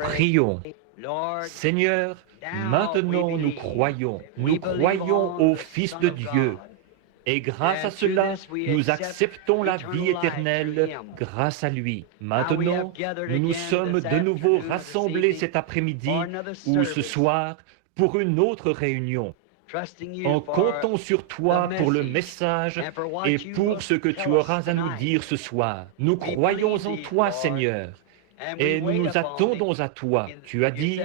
Prions. Seigneur, maintenant nous croyons au Fils de Dieu. Et grâce à cela, nous acceptons la vie éternelle grâce à lui. Maintenant, nous nous sommes de nouveau rassemblés cet après-midi ou ce soir pour une autre réunion. En comptant sur toi pour le message et pour ce que tu auras à nous dire ce soir. Nous croyons en toi, Seigneur. Et nous nous attendons à toi. Tu as dit,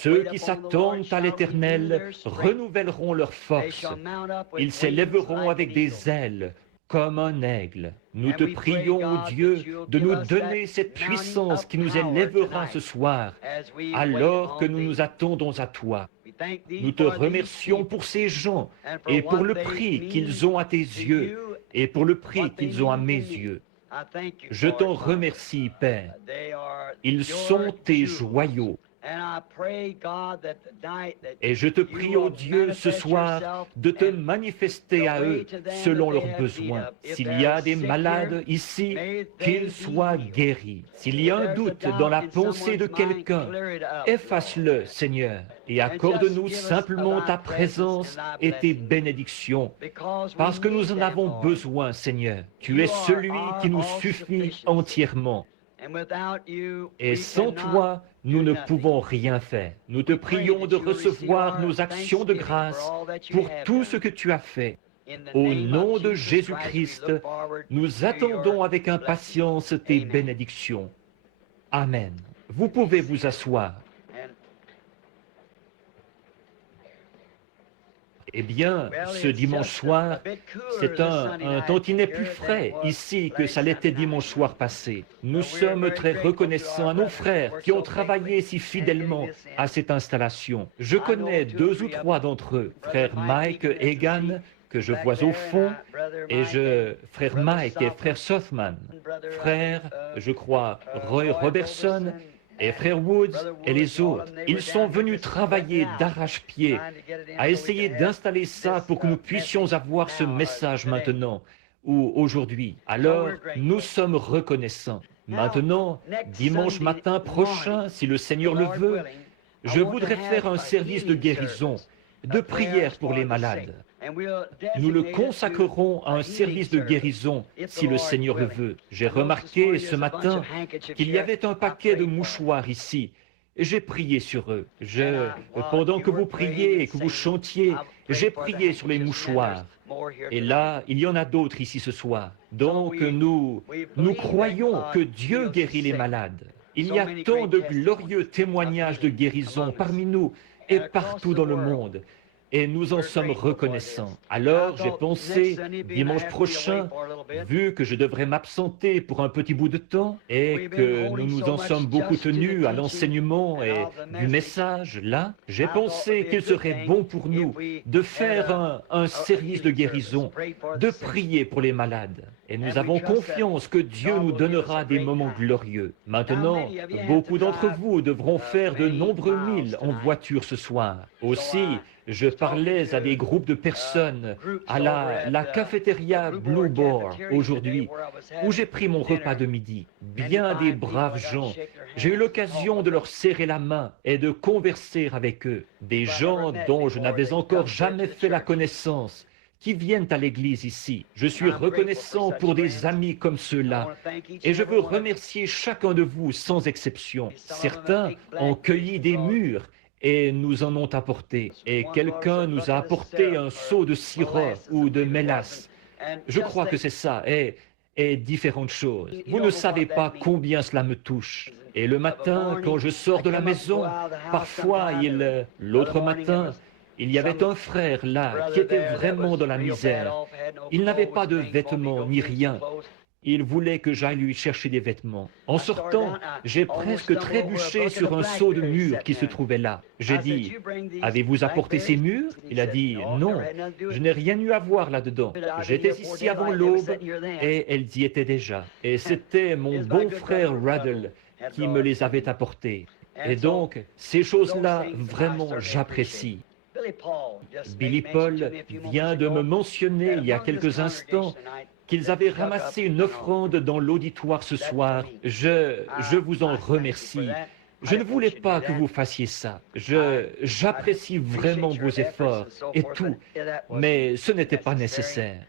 ceux qui s'attendent à l'Éternel renouvelleront leur force. Ils s'élèveront avec des ailes comme un aigle. Nous te prions, ô Dieu, de nous donner cette puissance qui nous élèvera ce soir, alors que nous nous attendons à toi. Nous te remercions pour ces gens et pour le prix qu'ils ont à tes yeux et pour le prix qu'ils ont à mes yeux. Je t'en remercie, Père. Ils sont tes joyaux. Et je te prie, ô Dieu, ce soir, de te manifester à eux selon leurs besoins. S'il y a des malades ici, qu'ils soient guéris. S'il y a un doute dans la pensée de quelqu'un, efface-le, Seigneur, et accorde-nous simplement ta présence et tes bénédictions, parce que nous en avons besoin, Seigneur. Tu es celui qui nous suffit entièrement. Et sans toi, nous ne pouvons rien faire. Nous te prions de recevoir nos actions de grâce pour tout ce que tu as fait. Au nom de Jésus-Christ, nous attendons avec impatience tes bénédictions. Amen. Vous pouvez vous asseoir. Eh bien, ce dimanche soir, c'est un tantinet plus frais ici que ça l'était dimanche soir passé. Nous sommes très reconnaissants à nos frères qui ont travaillé si fidèlement à cette installation. Je connais 2 ou 3 d'entre eux, frère Mike Egan, que je vois au fond, et frère Mike et frère Sothman, frère, je crois, Roy Robertson, et frère Woods et les autres, ils sont venus travailler d'arrache-pied à essayer d'installer ça pour que nous puissions avoir ce message maintenant ou aujourd'hui. Alors, nous sommes reconnaissants. Maintenant, dimanche matin prochain, si le Seigneur le veut, je voudrais faire un service de guérison, de prière pour les malades. Nous le consacrerons à un service de guérison, si le Seigneur le veut. J'ai remarqué ce matin qu'il y avait un paquet de mouchoirs ici. J'ai prié sur eux. Pendant que vous priez et que vous chantiez, j'ai prié sur les mouchoirs. Et là, il y en a d'autres ici ce soir. Donc nous croyons que Dieu guérit les malades. Il y a tant de glorieux témoignages de guérison parmi nous et partout dans le monde. Et nous en sommes reconnaissants. Alors j'ai pensé, dimanche prochain, vu que je devrais m'absenter pour un petit bout de temps et que nous nous en sommes beaucoup tenus à l'enseignement et du message, là, j'ai pensé qu'il serait bon pour nous de faire un service de guérison, de prier pour les malades. Et nous avons confiance que Dieu nous donnera des moments glorieux. Maintenant, beaucoup d'entre vous devront faire de nombreux milles en voiture ce soir. Aussi, je parlais à des groupes de personnes à la cafétéria Blue Boar aujourd'hui, où j'ai pris mon repas de midi. Bien des braves gens. J'ai eu l'occasion de leur serrer la main et de converser avec eux. Des gens dont je n'avais encore jamais fait la connaissance, qui viennent à l'église ici. Je suis reconnaissant pour des amis comme ceux-là. Et je veux remercier chacun de vous sans exception. Certains ont cueilli des mûres et nous en ont apporté. Et quelqu'un nous a apporté un seau de sirop ou de mélasse. Je crois que c'est ça, et différentes choses. Vous ne savez pas combien cela me touche. Et le matin, quand je sors de la maison, parfois, l'autre matin, il y avait un frère là qui était vraiment dans la misère. Il n'avait pas de vêtements ni rien. Il voulait que j'aille lui chercher des vêtements. En sortant, j'ai presque trébuché sur un seau de mûres qui se trouvait là. J'ai dit, « Avez-vous apporté ces mûres ?» Il a dit, « Non, je n'ai rien eu à voir là-dedans. J'étais ici avant l'aube et elles y étaient déjà. Et c'était mon bon frère Ruddle qui me les avait apportées. Et donc, ces choses-là, vraiment, j'apprécie. » Billy Paul vient de me mentionner il y a quelques instants qu'ils avaient ramassé une offrande dans l'auditoire ce soir. Je vous en remercie. Je ne voulais pas que vous fassiez ça. J'apprécie vraiment vos efforts et tout, mais ce n'était pas nécessaire.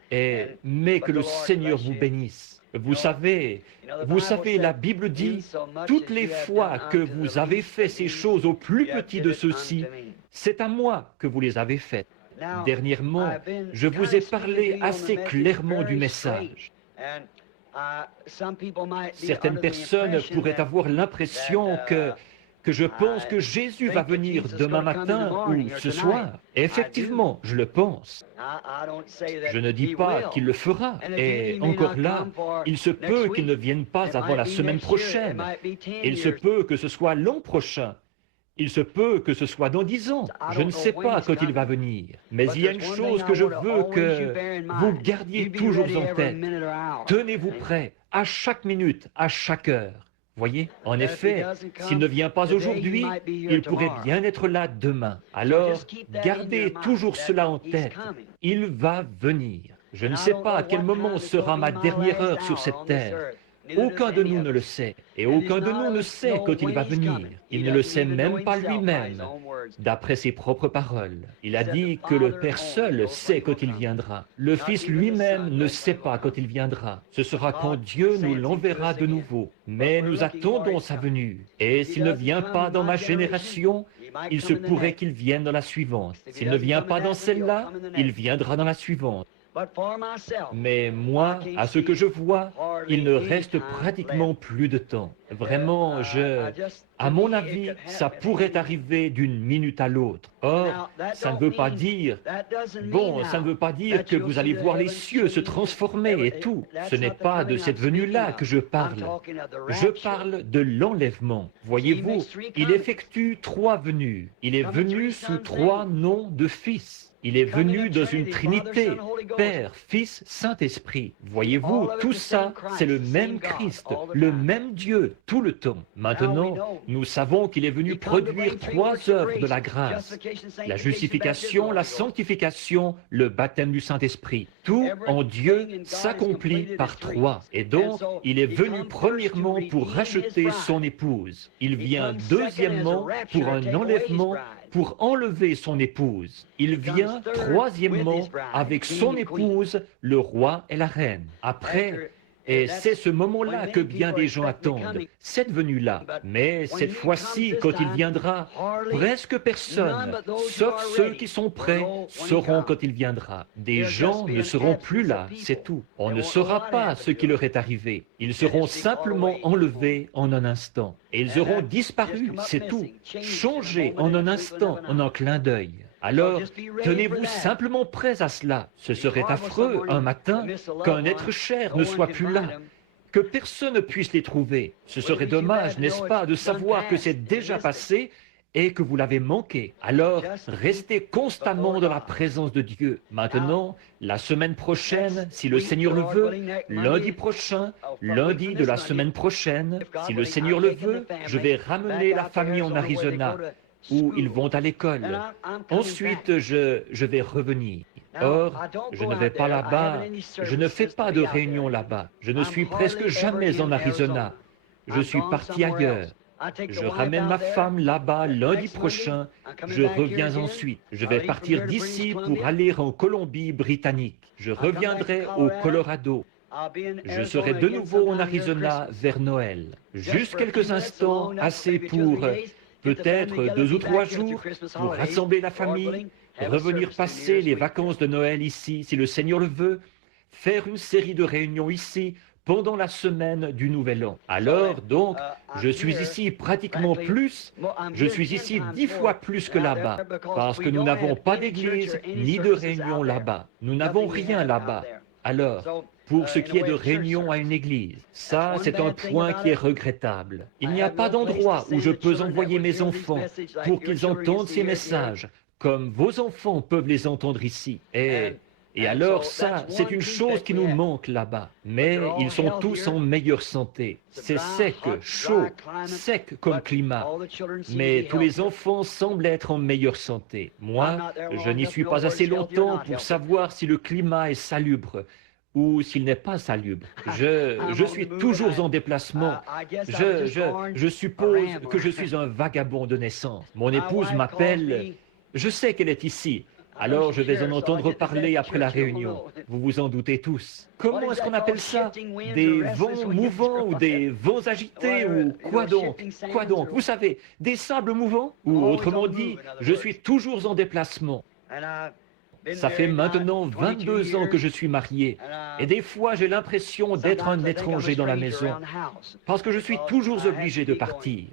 Mais que le Seigneur vous bénisse. Vous savez, la Bible dit, toutes les fois que vous avez fait ces choses au plus petit de ceux-ci, c'est à moi que vous les avez faites. Dernièrement, je vous ai parlé assez clairement du message. Certaines personnes pourraient avoir l'impression que je pense que Jésus va venir demain matin ou ce soir. Effectivement, je le pense. Je ne dis pas qu'il le fera. Et encore là, il se peut qu'il ne vienne pas avant la semaine prochaine. Il se peut que ce soit l'an prochain. Il se peut que ce soit dans 10 ans. Je ne sais pas quand il va venir. Mais il y a une chose que je veux que vous gardiez toujours en tête. Tenez-vous prêts à chaque minute, à chaque heure. Voyez, en effet, s'il ne vient pas aujourd'hui, il pourrait bien être là demain. Alors, gardez toujours cela en tête. Il va venir. Je ne sais pas à quel moment sera ma dernière heure sur cette terre. Aucun de nous ne le sait, et aucun de nous ne sait quand il va venir. Il ne le sait même pas lui-même, d'après ses propres paroles. Il a dit que le Père seul sait quand il viendra. Le Fils lui-même ne sait pas quand il viendra. Ce sera quand Dieu nous l'enverra de nouveau. Mais nous attendons sa venue. Et s'il ne vient pas dans ma génération, il se pourrait qu'il vienne dans la suivante. S'il ne vient pas dans celle-là, il viendra dans la suivante. Mais moi, à ce que je vois, il ne reste pratiquement plus de temps. Vraiment, à mon avis, ça pourrait arriver d'une minute à l'autre. Or, ça ne veut pas dire, ça ne veut pas dire que vous allez voir les cieux se transformer et tout. Ce n'est pas de cette venue-là que je parle. Je parle de l'enlèvement. Voyez-vous, il effectue 3 venues. Il est venu sous 3 noms de fils. Il est venu dans une trinité, Père, Fils, Saint-Esprit. Voyez-vous, tout ça, c'est le même Christ, le même Dieu, tout le temps. Maintenant, nous savons qu'il est venu produire 3 œuvres de la grâce. La justification, la sanctification, le baptême du Saint-Esprit. Tout en Dieu s'accomplit par 3. Et donc, il est venu premièrement pour racheter son épouse. Il vient deuxièmement pour un enlèvement, pour enlever son épouse. Il vient troisièmement avec son épouse, le roi et la reine. Après, et c'est ce moment-là que bien des gens attendent, cette venue-là. Mais cette fois-ci, quand il viendra, presque personne, sauf ceux qui sont prêts, sauront quand il viendra. Des gens ne seront plus là, c'est tout. On ne saura pas ce qui leur est arrivé. Ils seront simplement enlevés en un instant. Et ils auront disparu, c'est tout. Changés en un instant, en un clin d'œil. Alors, tenez-vous simplement prêts à cela. Ce serait affreux, un matin, qu'un être cher ne soit plus là, que personne ne puisse les trouver. Ce serait dommage, n'est-ce pas, de savoir que c'est déjà passé et que vous l'avez manqué. Alors, restez constamment dans la présence de Dieu. Maintenant, la semaine prochaine, si le Seigneur le veut, lundi prochain, lundi de la semaine prochaine, si le Seigneur le veut, je vais ramener la famille en Arizona, où ils vont à l'école. Ensuite, je vais revenir. Or, je ne vais pas là-bas, je ne fais pas de réunion là-bas. Je ne suis presque jamais en Arizona. Je suis parti ailleurs. Je ramène ma femme là-bas lundi prochain. Je reviens ensuite. Je vais partir d'ici pour aller en Colombie-Britannique. Je reviendrai au Colorado. Je serai de nouveau en Arizona vers Noël. Juste quelques instants, assez pour peut-être 2 ou 3 jours, pour rassembler la famille, revenir passer les vacances de Noël ici, si le Seigneur le veut, faire une série de réunions ici pendant la semaine du Nouvel An. Alors, donc, je suis ici pratiquement plus, je suis ici 10 fois plus que là-bas, parce que nous n'avons pas d'église ni de réunion là-bas. Nous n'avons rien là-bas. Alors, pour ce qui est de réunion à une église, ça, c'est un point qui est regrettable. Il n'y a pas d'endroit où je peux envoyer mes enfants pour qu'ils entendent ces messages, comme vos enfants peuvent les entendre ici. Et alors ça, c'est une chose qui nous manque là-bas. Mais ils sont tous en meilleure santé. C'est sec, chaud, sec comme climat. Mais tous les enfants semblent être en meilleure santé. Moi, je n'y suis pas assez longtemps pour savoir si le climat est salubre. ou s'il n'est pas salubre. Je suis toujours en déplacement. Je suppose que je suis un vagabond de naissance. Mon épouse m'appelle, je sais qu'elle est ici. Alors je vais en entendre parler après la réunion. Vous vous en doutez tous. Comment est-ce qu'on appelle ça? Des vents mouvants ou des vents agités ou quoi donc? Quoi donc? Vous savez, des sables mouvants? Ou autrement dit, je suis toujours en déplacement. Ça fait maintenant 22 ans que je suis marié. Et des fois, j'ai l'impression d'être un étranger dans la maison. Parce que je suis toujours obligé de partir.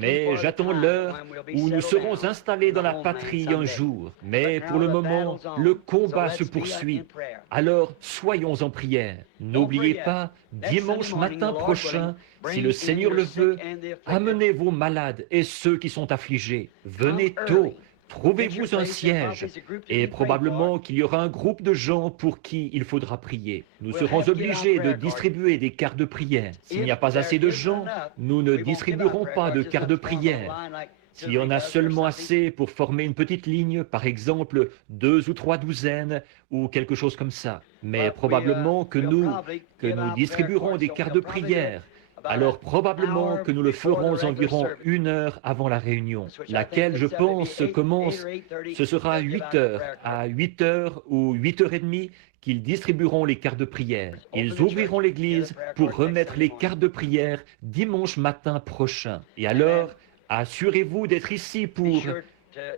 Mais j'attends l'heure où nous serons installés dans la patrie un jour. Mais pour le moment, le combat se poursuit. Alors, soyons en prière. N'oubliez pas, dimanche matin prochain, si le Seigneur le veut, amenez vos malades et ceux qui sont affligés. Venez tôt. Trouvez-vous un siège et probablement qu'il y aura un groupe de gens pour qui il faudra prier. Nous serons obligés de distribuer des cartes de prière. S'il n'y a pas assez de gens, nous ne distribuerons pas de cartes de prière. S'il y en a seulement assez pour former une petite ligne, par exemple 2 ou 3 douzaines ou quelque chose comme ça. Mais probablement que nous distribuerons des cartes de prière. Alors probablement que nous le ferons environ 1 heure avant la réunion, laquelle je pense commence, ce sera à 8 heures, à 8 heures ou 8h30 qu'ils distribueront les cartes de prière. Ils ouvriront l'église pour remettre les cartes de prière dimanche matin prochain. Et alors, assurez-vous d'être ici pour...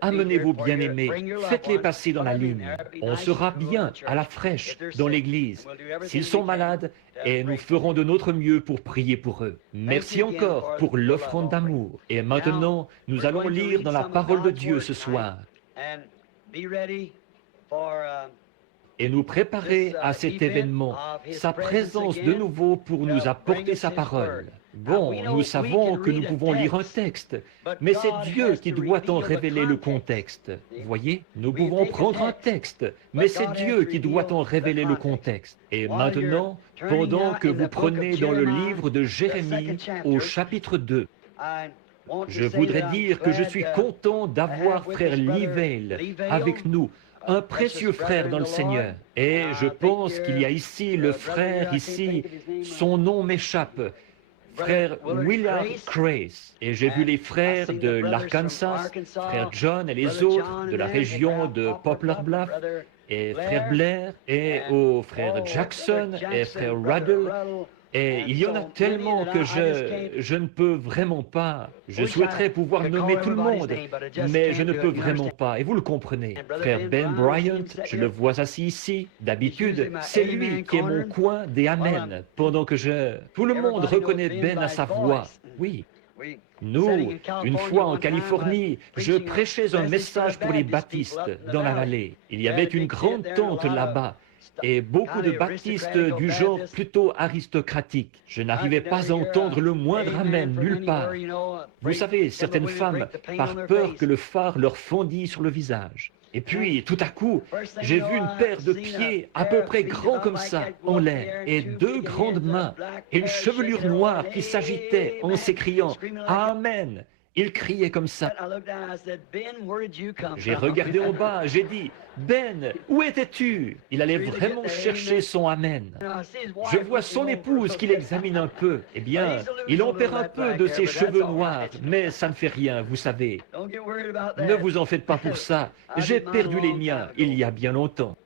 Amenez vos bien-aimés, faites-les passer dans la ligne. On sera bien, à la fraîche, dans l'église. S'ils sont malades, et nous ferons de notre mieux pour prier pour eux. Merci encore pour l'offrande d'amour. Et maintenant, nous allons lire dans la parole de Dieu ce soir. Et nous préparer à cet événement, sa présence de nouveau pour nous apporter sa parole. Bon, nous savons que nous pouvons lire un texte, mais c'est Dieu qui doit en révéler le contexte. Voyez, nous pouvons prendre un texte, mais c'est Dieu qui doit en révéler le contexte. Et maintenant, pendant que vous prenez dans le livre de Jérémie au chapitre 2, je voudrais dire que je suis content d'avoir frère Livelle avec nous, un précieux frère dans le Seigneur. Et je pense qu'il y a ici le frère, ici, son nom m'échappe, frère Willard Grace. Et j'ai vu les frères de l'Arkansas, frère John et les autres de la région de Poplar Bluff, et frère Blair, et au frère Jackson, et frère Ruddle. Et il y en a tellement que je ne peux vraiment pas. Je souhaiterais pouvoir nommer tout le monde, mais je ne peux vraiment pas. Et vous le comprenez. Frère Ben Bryant, je le vois assis ici. D'habitude, c'est lui qui est mon coin des Amen. Pendant que tout le monde reconnaît Ben à sa voix. Oui. Nous, une fois en Californie, je prêchais un message pour les baptistes dans la vallée. Il y avait une grande tente là-bas. Et beaucoup de baptistes du genre plutôt aristocratique. Je n'arrivais pas à entendre le moindre amen nulle part. Vous savez, certaines femmes, par peur que le phare leur fondît sur le visage. Et puis, tout à coup, j'ai vu une paire de pieds à peu près grands comme ça, en l'air, et 2 grandes mains, et une chevelure noire qui s'agitait en s'écriant « Amen ». Il criait comme ça. J'ai regardé en bas, j'ai dit, Ben, où étais-tu? Il allait vraiment chercher son Amen. Je vois son épouse qui l'examine un peu. Eh bien, il en perd un peu de ses cheveux noirs, mais ça ne fait rien, vous savez. Ne vous en faites pas pour ça. J'ai perdu les miens il y a bien longtemps.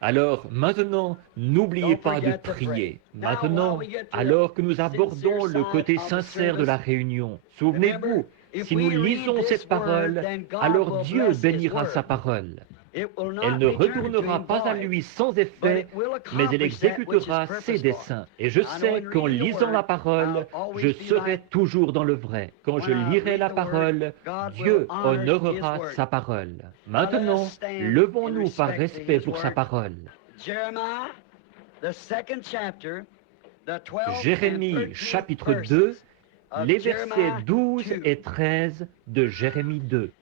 Alors, maintenant, n'oubliez pas de prier. Maintenant, alors que nous abordons le côté sincère de la réunion, souvenez-vous, si nous lisons cette parole, alors Dieu bénira sa parole. Elle ne retournera pas à lui sans effet, mais elle exécutera ses desseins. Et je sais qu'en lisant la parole, je serai toujours dans le vrai. Quand je lirai la parole, Dieu honorera sa parole. Maintenant, levons-nous par respect pour sa parole. Jérémie, chapitre 2, les versets 12 et 13 de Jérémie 2.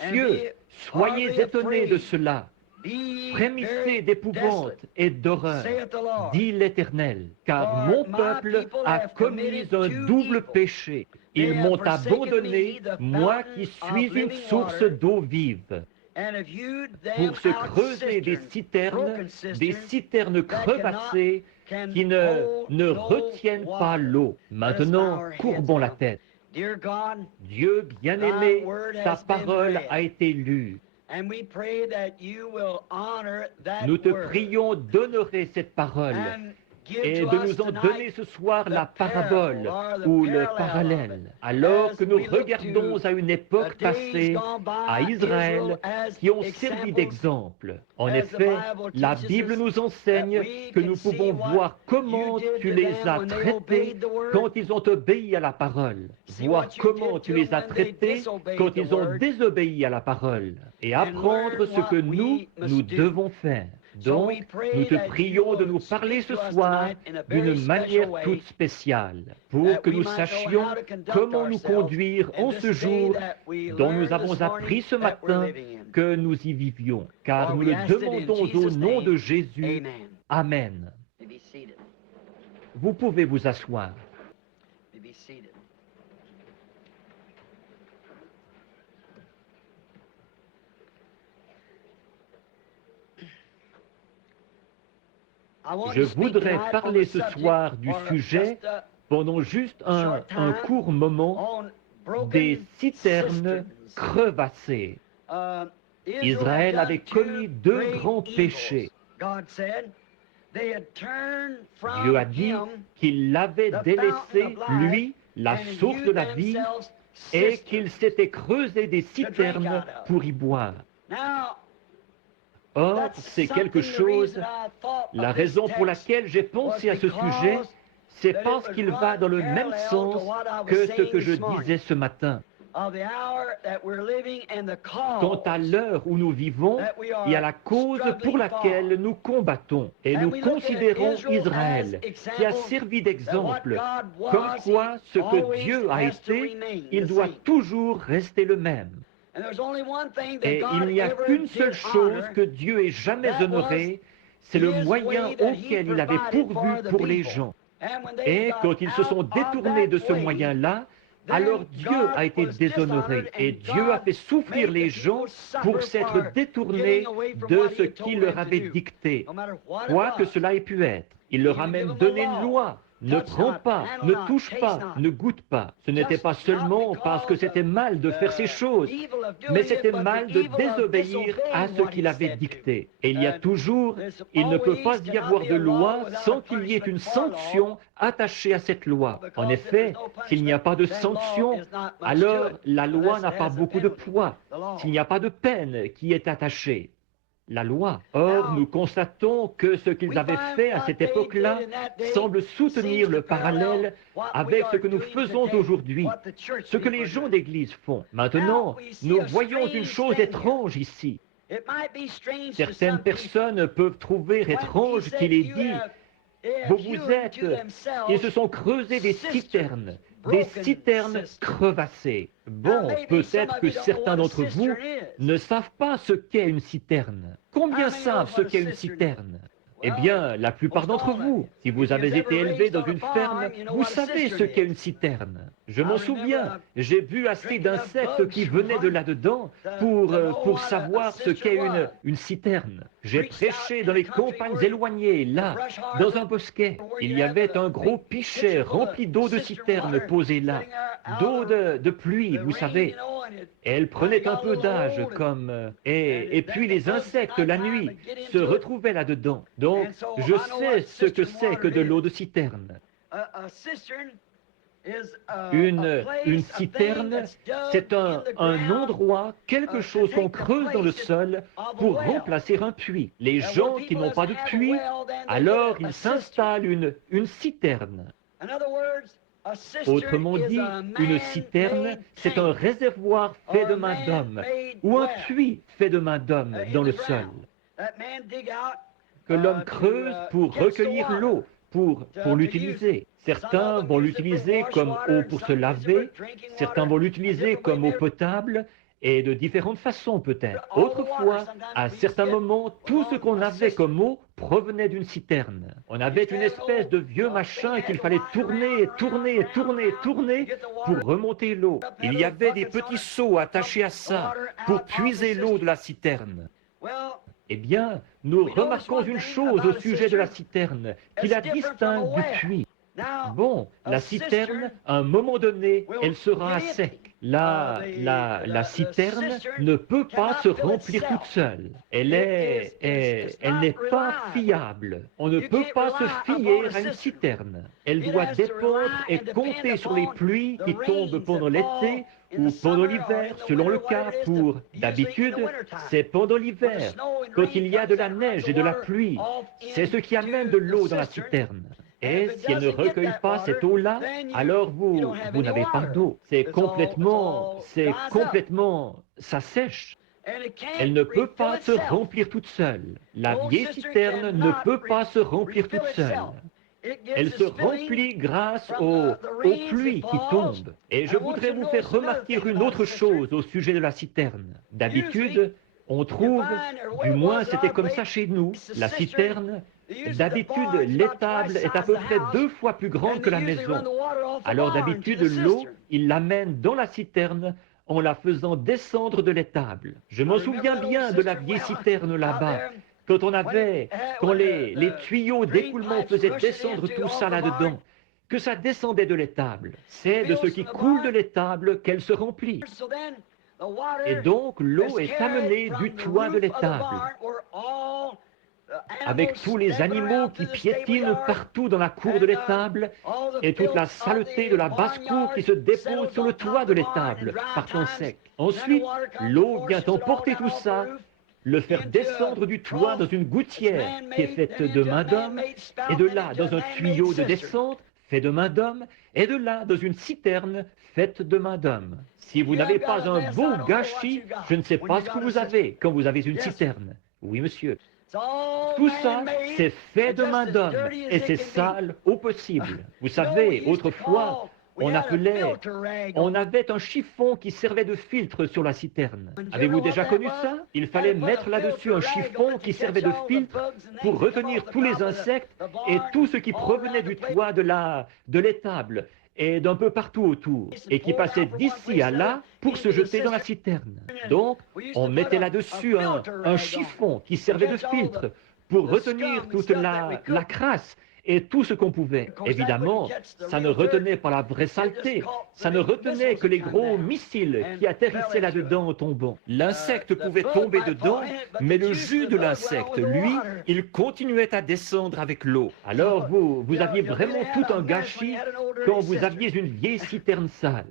Cieux, soyez étonnés de cela. Frémissez d'épouvante et d'horreur, dit l'Éternel, car mon peuple a commis un double péché. Ils m'ont abandonné, moi qui suis une source d'eau vive. pour se creuser des citernes crevassées qui ne retiennent pas l'eau. Maintenant, courbons la tête. Dieu bien-aimé, ta parole a été lue. Nous te prions d'honorer cette parole et de nous en donner ce soir la parabole ou le parallèle, alors que nous regardons à une époque passée, à Israël, qui ont servi d'exemple. En effet, la Bible nous enseigne que nous pouvons voir comment tu les as traités quand ils ont obéi à la parole, voir comment tu les as traités quand ils ont désobéi à la parole, et apprendre ce que nous devons faire. Donc, nous te prions de nous parler ce soir d'une manière toute spéciale, pour que nous sachions comment nous conduire en ce jour dont nous avons appris ce matin que nous y vivions, car nous le demandons au nom de Jésus. Amen. Vous pouvez vous asseoir. Je voudrais parler ce soir du sujet, pendant juste un court moment, des citernes crevassées. Israël avait commis deux grands péchés. Dieu a dit qu'il l'avait délaissé, lui, la source de la vie, et qu'il s'était creusé des citernes pour y boire. Or, c'est quelque chose, la raison pour laquelle j'ai pensé à ce sujet, c'est parce qu'il va dans le même sens que ce que je disais ce matin. Quant à l'heure où nous vivons et à la cause pour laquelle nous combattons, et nous considérons Israël, qui a servi d'exemple, comme quoi ce que Dieu a été, il doit toujours rester le même. Et il n'y a qu'une seule chose que Dieu ait jamais honorée, c'est le moyen auquel il avait pourvu pour les gens. Et quand ils se sont détournés de ce moyen-là, alors Dieu a été déshonoré et Dieu a fait souffrir les gens pour s'être détournés de ce qu'il leur avait dicté, quoi que cela ait pu être. Il leur a même donné une loi. Ne prends pas, ne touche pas, ne goûte pas. Ce n'était pas seulement parce que c'était mal de faire ces choses, mais c'était mal de désobéir à ce qu'il avait dicté. Et il y a toujours, il ne peut pas y avoir de loi sans qu'il y ait une sanction attachée à cette loi. En effet, s'il n'y a pas de sanction, alors la loi n'a pas beaucoup de poids. S'il n'y a pas de peine qui est attachée, la loi. Or, nous constatons que ce qu'ils avaient fait à cette époque-là semble soutenir le parallèle avec ce que nous faisons aujourd'hui, ce que les gens d'Église font. Maintenant, nous voyons une chose étrange ici. Certaines personnes peuvent trouver étrange qu'il ait dit « Vous vous êtes » ils se sont creusés des citernes crevassées. Bon, peut-être que certains d'entre vous ne savent pas ce qu'est une citerne. Combien savent ce qu'est une citerne? Eh bien, la plupart d'entre vous, si vous avez été élevé dans une ferme, vous savez ce qu'est une citerne. Je m'en souviens, j'ai vu assez d'insectes qui venaient de là-dedans pour savoir ce qu'est une citerne. J'ai prêché dans les campagnes éloignées, là, dans un bosquet. Il y avait un gros pichet rempli d'eau de citerne posé là, d'eau de pluie, vous savez. Elle prenait un peu d'âge et puis les insectes, la nuit, se retrouvaient là-dedans. Donc, je sais ce que c'est que de l'eau de citerne. Une citerne, c'est un endroit, quelque chose qu'on creuse dans le sol pour remplacer un puits. Les gens qui n'ont pas de puits, alors ils s'installent une citerne. Autrement dit, une citerne, c'est un réservoir fait de main d'homme, ou un puits fait de main d'homme dans le sol, que l'homme creuse pour recueillir l'eau, pour l'utiliser. Certains vont l'utiliser comme eau pour se laver, certains vont l'utiliser comme eau potable, et de différentes façons peut-être. Autrefois, à certains moments, tout ce qu'on avait comme eau provenait d'une citerne. On avait une espèce de vieux machin qu'il fallait tourner, tourner, tourner, tourner pour remonter l'eau. Il y avait des petits seaux attachés à ça pour puiser l'eau de la citerne. Eh bien, nous remarquons une chose au sujet de la citerne, qui la distingue du puits. Bon, la citerne, à un moment donné, elle sera à sec. La citerne ne peut pas se remplir toute seule. Elle n'est pas fiable. On ne peut pas se fier à une citerne. Elle doit dépendre et compter sur les pluies qui tombent pendant l'été ou pendant l'hiver, selon le cas. Pour d'habitude, c'est pendant l'hiver, quand il y a de la neige et de la pluie. C'est ce qui amène de l'eau dans la citerne. Et si elle ne recueille pas cette eau-là, alors vous n'avez pas d'eau. C'est complètement, ça sèche. Elle ne peut pas se remplir toute seule. La vieille citerne ne peut pas se remplir toute seule. Elle se remplit grâce aux pluies qui tombent. Et je voudrais vous faire remarquer une autre chose au sujet de la citerne. D'habitude, on trouve, du moins c'était comme ça chez nous, la citerne. D'habitude, l'étable est à peu près 2 fois plus grande que la maison. Alors d'habitude, l'eau, ils l'amènent dans la citerne en la faisant descendre de l'étable. Je m'en souviens bien de la vieille citerne là-bas, quand les tuyaux d'écoulement faisaient descendre tout ça là-dedans, que ça descendait de l'étable. C'est de ce qui coule de l'étable qu'elle se remplit. Et donc, l'eau est amenée du toit de l'étable, avec tous les animaux qui piétinent partout dans la cour de l'étable et toute la saleté de la basse-cour qui se dépose sur le toit de l'étable par temps sec. Ensuite, l'eau vient emporter tout ça, le faire descendre du toit dans une gouttière qui est faite de main d'homme, et de là dans un tuyau de descente fait de main d'homme, et de là dans une citerne faite de main d'homme. Si vous n'avez pas un beau gâchis, je ne sais pas ce que vous avez quand vous avez une citerne. Oui, monsieur. Tout ça, c'est fait de main d'homme et c'est sale au possible. Vous savez, autrefois, on avait un chiffon qui servait de filtre sur la citerne. Avez-vous déjà connu ça? Il fallait mettre là-dessus un chiffon qui servait de filtre pour retenir tous les insectes et tout ce qui provenait du toit de l'étable et d'un peu partout autour, et qui passait d'ici à là pour se jeter dans la citerne. Donc, on mettait là-dessus un chiffon qui servait de filtre pour retenir toute la crasse et tout ce qu'on pouvait. Évidemment, ça ne retenait pas la vraie saleté, ça ne retenait que les gros missiles qui atterrissaient là-dedans en tombant. L'insecte pouvait tomber dedans, mais le jus de l'insecte, lui, il continuait à descendre avec l'eau. Alors vous aviez vraiment tout un gâchis quand vous aviez une vieille citerne sale.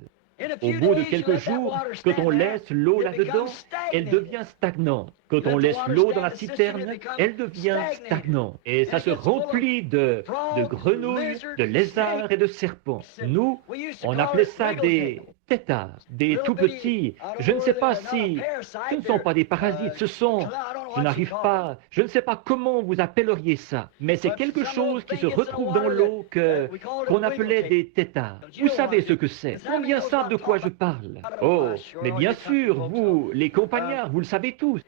Au bout de quelques jours, quand on laisse l'eau là-dedans, elle devient stagnante. Quand on laisse l'eau dans la citerne, elle devient stagnante. Et ça se remplit de grenouilles, de lézards et de serpents. Nous, on appelait ça des têtards, des tout petits. Je ne sais pas si... Ce ne sont pas des parasites, ce sont... Je ne sais pas comment vous appelleriez ça, mais c'est quelque chose qui se retrouve dans l'eau qu'on appelait des têtards. Vous savez ce que c'est. Combien savent de quoi je parle? Oh, mais bien sûr, vous, les compagnards, vous le savez tous.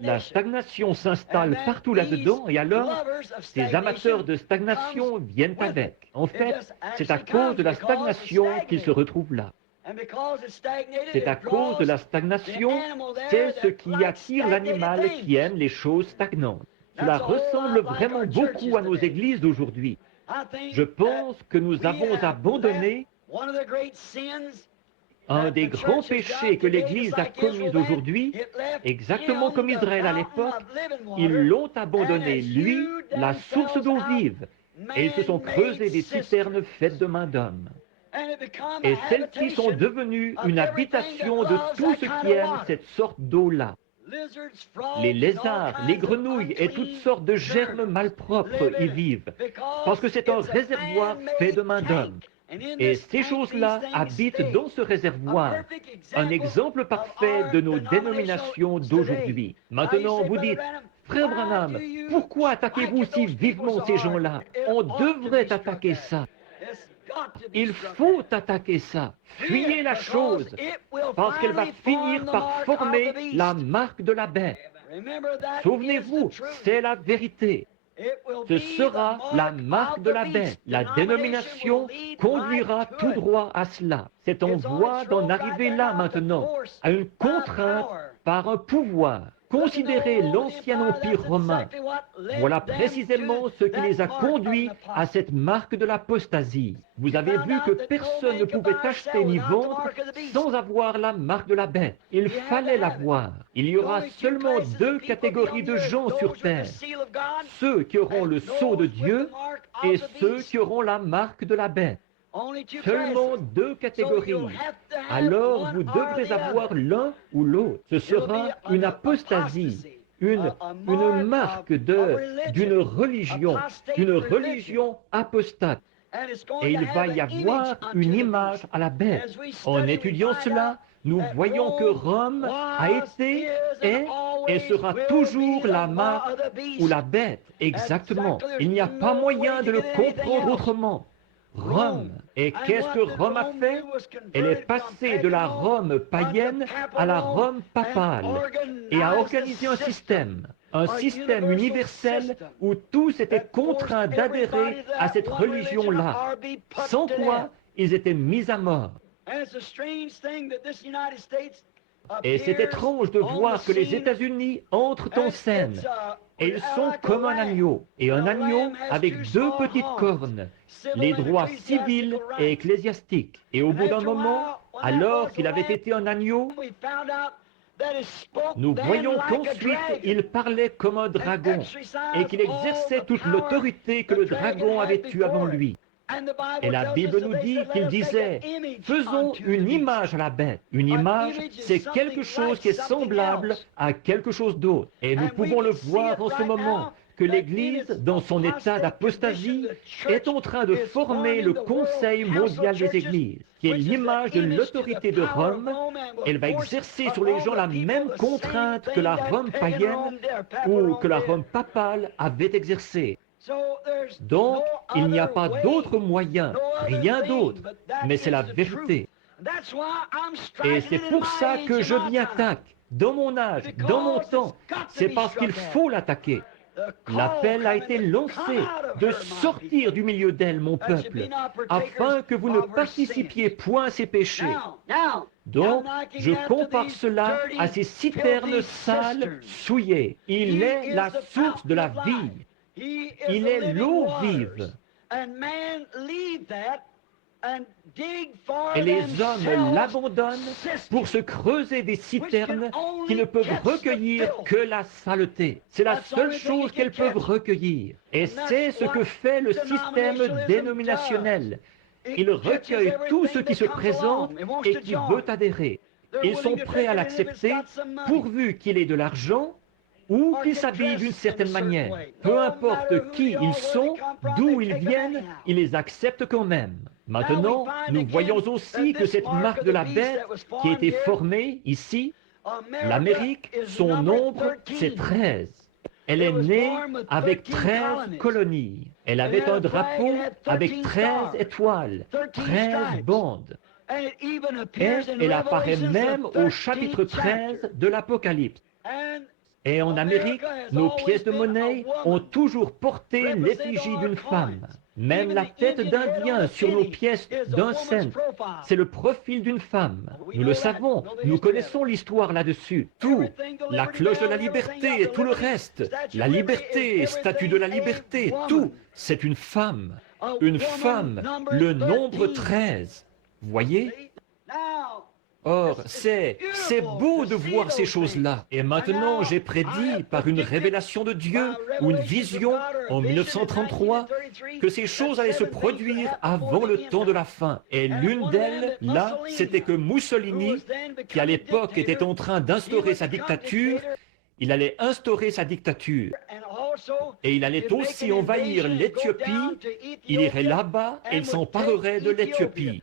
La stagnation s'installe partout là-dedans et alors, ces amateurs de stagnation viennent avec. En fait, c'est à cause de la stagnation qu'ils se retrouvent là. C'est à cause de la stagnation, c'est ce qui attire l'animal qui aime les choses stagnantes. Cela ressemble vraiment beaucoup à nos églises d'aujourd'hui. Je pense que nous avons abandonné un des grands péchés que l'Église a commis aujourd'hui, exactement comme Israël à l'époque. Ils l'ont abandonné, lui, la source d'eau vive, et ils se sont creusés des citernes faites de main d'homme. Et celles-ci sont devenues une habitation de tout ce qui aime cette sorte d'eau-là. Les lézards, les grenouilles et toutes sortes de germes malpropres y vivent, parce que c'est un réservoir fait de main d'homme. Et ces choses-là habitent dans ce réservoir, un exemple parfait de nos dénominations d'aujourd'hui. Maintenant, vous dites, Frère Branham, pourquoi attaquez-vous si vivement ces gens-là? On devrait attaquer ça. Il faut attaquer ça. Fuyez la chose, parce qu'elle va finir par former la marque de la bête. Souvenez-vous, c'est la vérité. Ce sera la marque de la bête. La dénomination conduira tout droit à cela. C'est en voie d'en arriver là maintenant, à une contrainte par un pouvoir. Considérez l'ancien empire romain. Voilà précisément ce qui les a conduits à cette marque de l'apostasie. Vous avez vu que personne ne pouvait acheter ni vendre sans avoir la marque de la bête. Il fallait l'avoir. Il y aura seulement deux catégories de gens sur terre. Ceux qui auront le sceau de Dieu et ceux qui auront la marque de la bête. Seulement deux catégories. Alors vous devrez avoir l'un ou l'autre. Ce sera une apostasie, une marque d'une religion apostate. Et il va y avoir une image à la bête. En étudiant cela, nous voyons que Rome a été, est et sera toujours la marque ou la bête. Exactement. Il n'y a pas moyen de le comprendre autrement. Rome. Et qu'est-ce que Rome a fait? Elle est passée de la Rome païenne à la Rome papale et a organisé un système universel où tous étaient contraints d'adhérer à cette religion-là, sans quoi ils étaient mis à mort. Et c'est étrange de voir que les États-Unis entrent en scène. Et ils sont comme un agneau, et un agneau avec deux petites cornes, les droits civils et ecclésiastiques. Et au bout d'un moment, alors qu'il avait été un agneau, nous voyons qu'ensuite il parlait comme un dragon, et qu'il exerçait toute l'autorité que le dragon avait eue avant lui. Et la Bible nous dit qu'il disait, faisons une image à la bête. Une image, c'est quelque chose qui est semblable à quelque chose d'autre. Et nous pouvons le voir en ce moment, que l'Église, dans son état d'apostasie, est en train de former le Conseil mondial des Églises, qui est l'image de l'autorité de Rome. Elle va exercer sur les gens la même contrainte que la Rome païenne ou que la Rome papale avait exercée. Donc, il n'y a pas d'autre moyen, rien d'autre, mais c'est la vérité. Et c'est pour ça que je m'y attaque, dans mon âge, dans mon temps. C'est parce qu'il faut l'attaquer. L'appel a été lancé de sortir du milieu d'elle, mon peuple, afin que vous ne participiez point à ses péchés. Donc, je compare cela à ces citernes sales, souillées. Il est la source de la vie. Il est l'eau vive. Et les hommes l'abandonnent pour se creuser des citernes qui ne peuvent recueillir que la saleté. C'est la seule chose qu'elles peuvent recueillir. Et c'est ce que fait le système dénominationnel. Il recueille tout ce qui se présente et qui veut adhérer. Ils sont prêts à l'accepter pourvu qu'il ait de l'argent ou qu'ils s'habillent d'une certaine manière. Peu importe qui ils sont, d'où ils viennent, ils les acceptent quand même. Maintenant, nous voyons aussi que cette marque de la bête qui a été formée ici, l'Amérique, son nombre, c'est 13. Elle est née avec 13 colonies. Elle avait un drapeau avec 13 étoiles, 13 bandes. Et elle apparaît même au chapitre 13 de l'Apocalypse. Et en Amérique, nos pièces de monnaie ont toujours porté l'effigie d'une femme. Même la tête d'Indien sur nos pièces d'un cent, c'est le profil d'une femme. Nous le savons, nous connaissons l'histoire là-dessus. Tout, la cloche de la liberté et tout le reste, la liberté, statue de la liberté, tout, c'est une femme. Une femme, le nombre 13. Voyez ? Or, c'est beau de voir ces choses-là. Et maintenant, j'ai prédit par une révélation de Dieu ou une vision en 1933 que ces choses allaient se produire avant le temps de la fin. Et l'une d'elles, là, c'était que Mussolini, qui à l'époque était en train d'instaurer sa dictature, il allait instaurer sa dictature. Et il allait aussi envahir l'Éthiopie. Il irait là-bas et il s'emparerait de l'Éthiopie.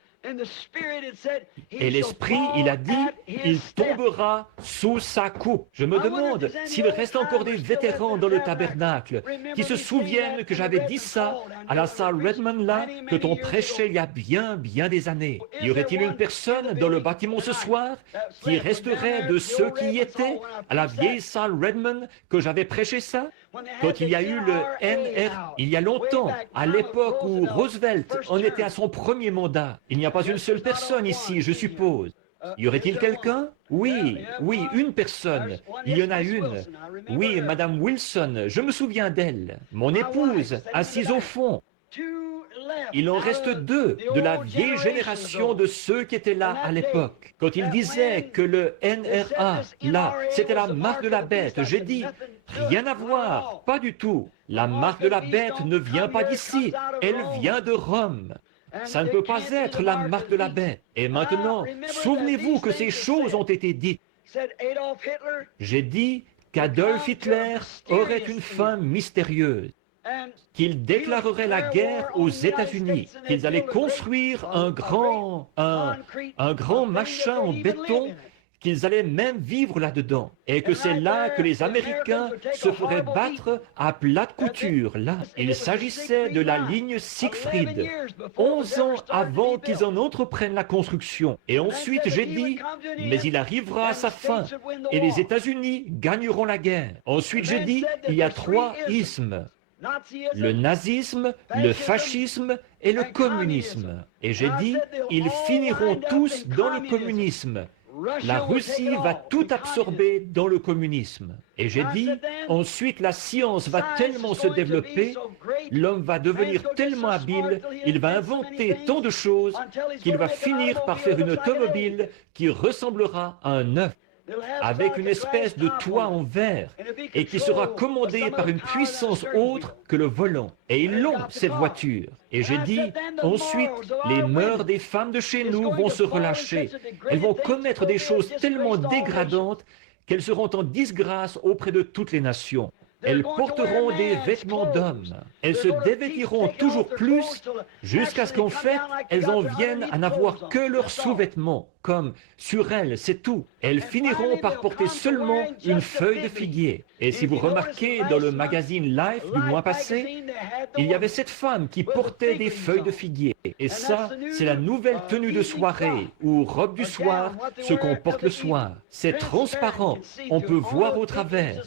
Et l'Esprit, il a dit, il tombera sous sa coupe. Je me demande s'il reste encore des vétérans dans le tabernacle qui se souviennent que j'avais dit ça à la salle Redmond là, que ton prêchait il y a bien des années. Y aurait-il une personne dans le bâtiment ce soir qui resterait de ceux qui y étaient à la vieille salle Redmond que j'avais prêché ça? Quand il y a eu le NRA, il y a longtemps, à l'époque où Roosevelt en était à son premier mandat, il n'y a pas une seule personne ici, je suppose. Y aurait-il quelqu'un? Oui, une personne. Il y en a une. Oui, Madame Wilson, je me souviens d'elle. Mon épouse, assise au fond. Il en reste deux de la vieille génération de ceux qui étaient là à l'époque. Quand il disait que le NRA, là, c'était la marque de la bête, j'ai dit, rien à voir, pas du tout. La marque de la bête ne vient pas d'ici, elle vient de Rome. Ça ne peut pas être la marque de la bête. Et maintenant, souvenez-vous que ces choses ont été dites. J'ai dit qu'Adolf Hitler aurait une fin mystérieuse, qu'il déclarerait la guerre aux États-Unis, qu'ils allaient construire un grand machin en béton, qu'ils allaient même vivre là-dedans, et que c'est là que les Américains se feraient battre à plate couture. Là, il s'agissait de la ligne Siegfried, 11 ans avant qu'ils en entreprennent la construction. Et ensuite, j'ai dit, mais il arrivera à sa fin, et les États-Unis gagneront la guerre. Ensuite, j'ai dit, il y a 3 ismes. Le nazisme, le fascisme et le communisme. Et j'ai dit, ils finiront tous dans le communisme. La Russie va tout absorber dans le communisme. Et j'ai dit, ensuite la science va tellement se développer, l'homme va devenir tellement habile, il va inventer tant de choses qu'il va finir par faire une automobile qui ressemblera à un œuf, avec une espèce de toit en verre, et qui sera commandée par une puissance autre que le volant. Et ils l'ont, cette voiture. Et j'ai dit, ensuite, les mœurs des femmes de chez nous vont se relâcher. Elles vont commettre des choses tellement dégradantes qu'elles seront en disgrâce auprès de toutes les nations. Elles porteront des vêtements d'hommes. Elles se dévêtiront toujours plus jusqu'à ce qu'en fait, elles en viennent à n'avoir que leurs sous-vêtements, comme sur elles, c'est tout. Elles finiront par porter seulement une feuille de figuier. Et si vous remarquez dans le magazine Life du mois passé, il y avait cette femme qui portait des feuilles de figuier. Et ça, c'est la nouvelle tenue de soirée, ou robe du soir, ce qu'on porte le soir. C'est transparent, on peut voir au travers.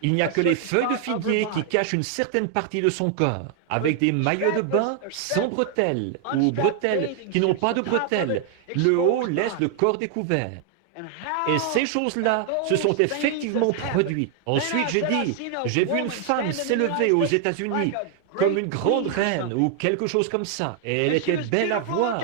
Il n'y a que les feuilles de figuier qui cachent une certaine partie de son corps, avec des maillots de bain sans bretelles, ou bretelles qui n'ont pas de bretelles. Le haut laisse le corps découvert. Et ces choses-là se sont effectivement produites. Ensuite, j'ai vu une femme s'élever aux États-Unis comme une grande reine ou quelque chose comme ça. Et elle était belle à voir,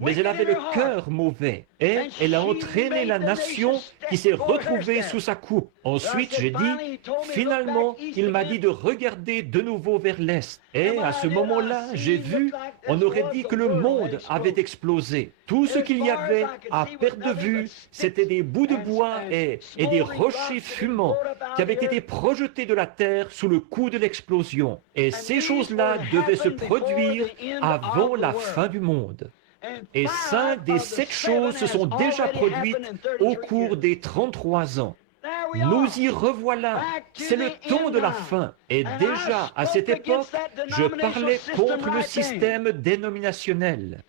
mais elle avait le cœur mauvais. Et elle a entraîné la nation qui s'est retrouvée sous sa coupe. Ensuite, j'ai dit, finalement, il m'a dit de regarder de nouveau vers l'Est. Et à ce moment-là, j'ai vu, on aurait dit que le monde avait explosé. Tout ce qu'il y avait à perte de vue, c'était des bouts de bois et des rochers fumants qui avaient été projetés de la terre sous le coup de l'explosion. Et ces choses-là devaient se produire avant la fin du monde. Et 5 des 7 choses se sont déjà produites au cours des 33 ans. Nous y revoilà, c'est le temps de la fin. Et déjà, à cette époque, je parlais contre le système dénominationnel.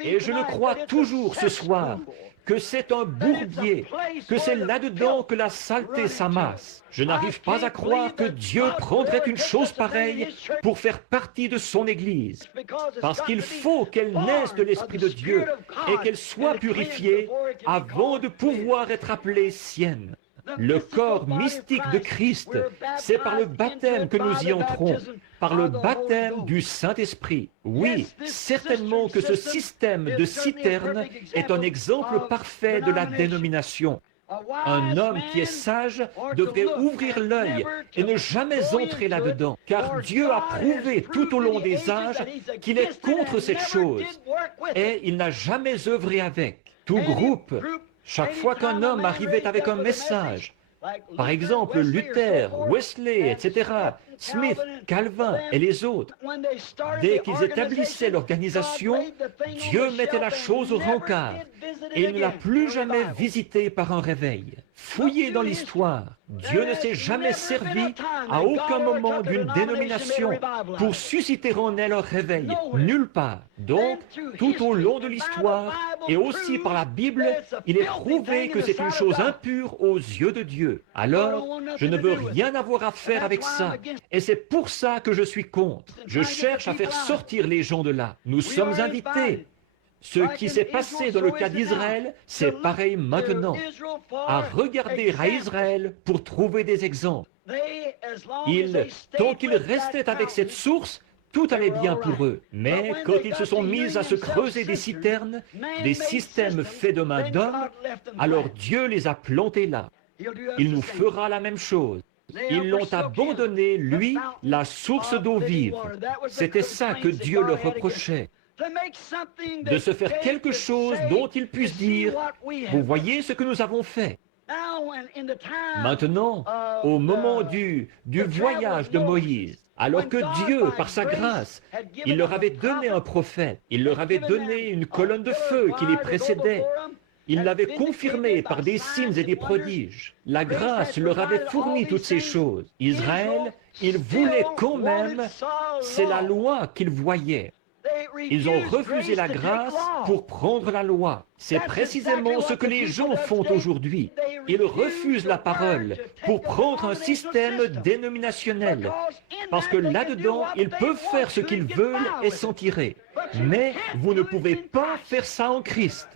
Et je le crois toujours ce soir, que c'est un bourbier, que c'est là-dedans que la saleté s'amasse. Je n'arrive pas à croire que Dieu prendrait une chose pareille pour faire partie de son Église. Parce qu'il faut qu'elle naisse de l'Esprit de Dieu et qu'elle soit purifiée avant de pouvoir être appelée sienne. Le corps mystique de Christ, c'est par le baptême que nous y entrons, par le baptême du Saint-Esprit. Oui, certainement que ce système de citerne est un exemple parfait de la dénomination. Un homme qui est sage devrait ouvrir l'œil et ne jamais entrer là-dedans, car Dieu a prouvé tout au long des âges qu'il est contre cette chose, et il n'a jamais œuvré avec. Tout groupe, chaque fois qu'un homme arrivait avec un message, Par exemple, Luther, Wesley, etc., Smith, Calvin et les autres. Dès qu'ils établissaient l'organisation, Dieu mettait la chose au rencard et il ne l'a plus jamais visitée par un réveil. Fouillez dans l'histoire. Dieu ne s'est jamais servi à aucun moment d'une dénomination pour susciter en elle un réveil. Nulle part. Donc, tout au long de l'histoire et aussi par la Bible, il est prouvé que c'est une chose impure aux yeux de Dieu. Alors, je ne veux rien avoir à faire avec ça. Et c'est pour ça que je suis contre. Je cherche à faire sortir les gens de là. Nous sommes invités. Ce qui s'est passé dans le cas d'Israël, c'est pareil maintenant. À regarder à Israël pour trouver des exemples. Tant qu'ils restaient avec cette source, tout allait bien pour eux. Mais quand ils se sont mis à se creuser des citernes, des systèmes faits de main d'homme, alors Dieu les a plantés là. Il nous fera la même chose. Ils l'ont abandonné, lui, la source d'eau vive. C'était ça que Dieu leur reprochait. De se faire quelque chose dont ils puissent dire, vous voyez ce que nous avons fait. Maintenant, au moment du voyage de Moïse, alors que Dieu, par sa grâce, il leur avait donné un prophète, il leur avait donné une colonne de feu qui les précédait, il l'avait confirmé par des signes et des prodiges. La grâce leur avait fourni toutes ces choses. Israël, il voulait quand même, c'est la loi qu'ils voyaient. Ils ont refusé la grâce pour prendre la loi. C'est précisément ce que les gens font aujourd'hui. Ils refusent la parole pour prendre un système dénominationnel. Parce que là-dedans, ils peuvent faire ce qu'ils veulent et s'en tirer. Mais vous ne pouvez pas faire ça en Christ.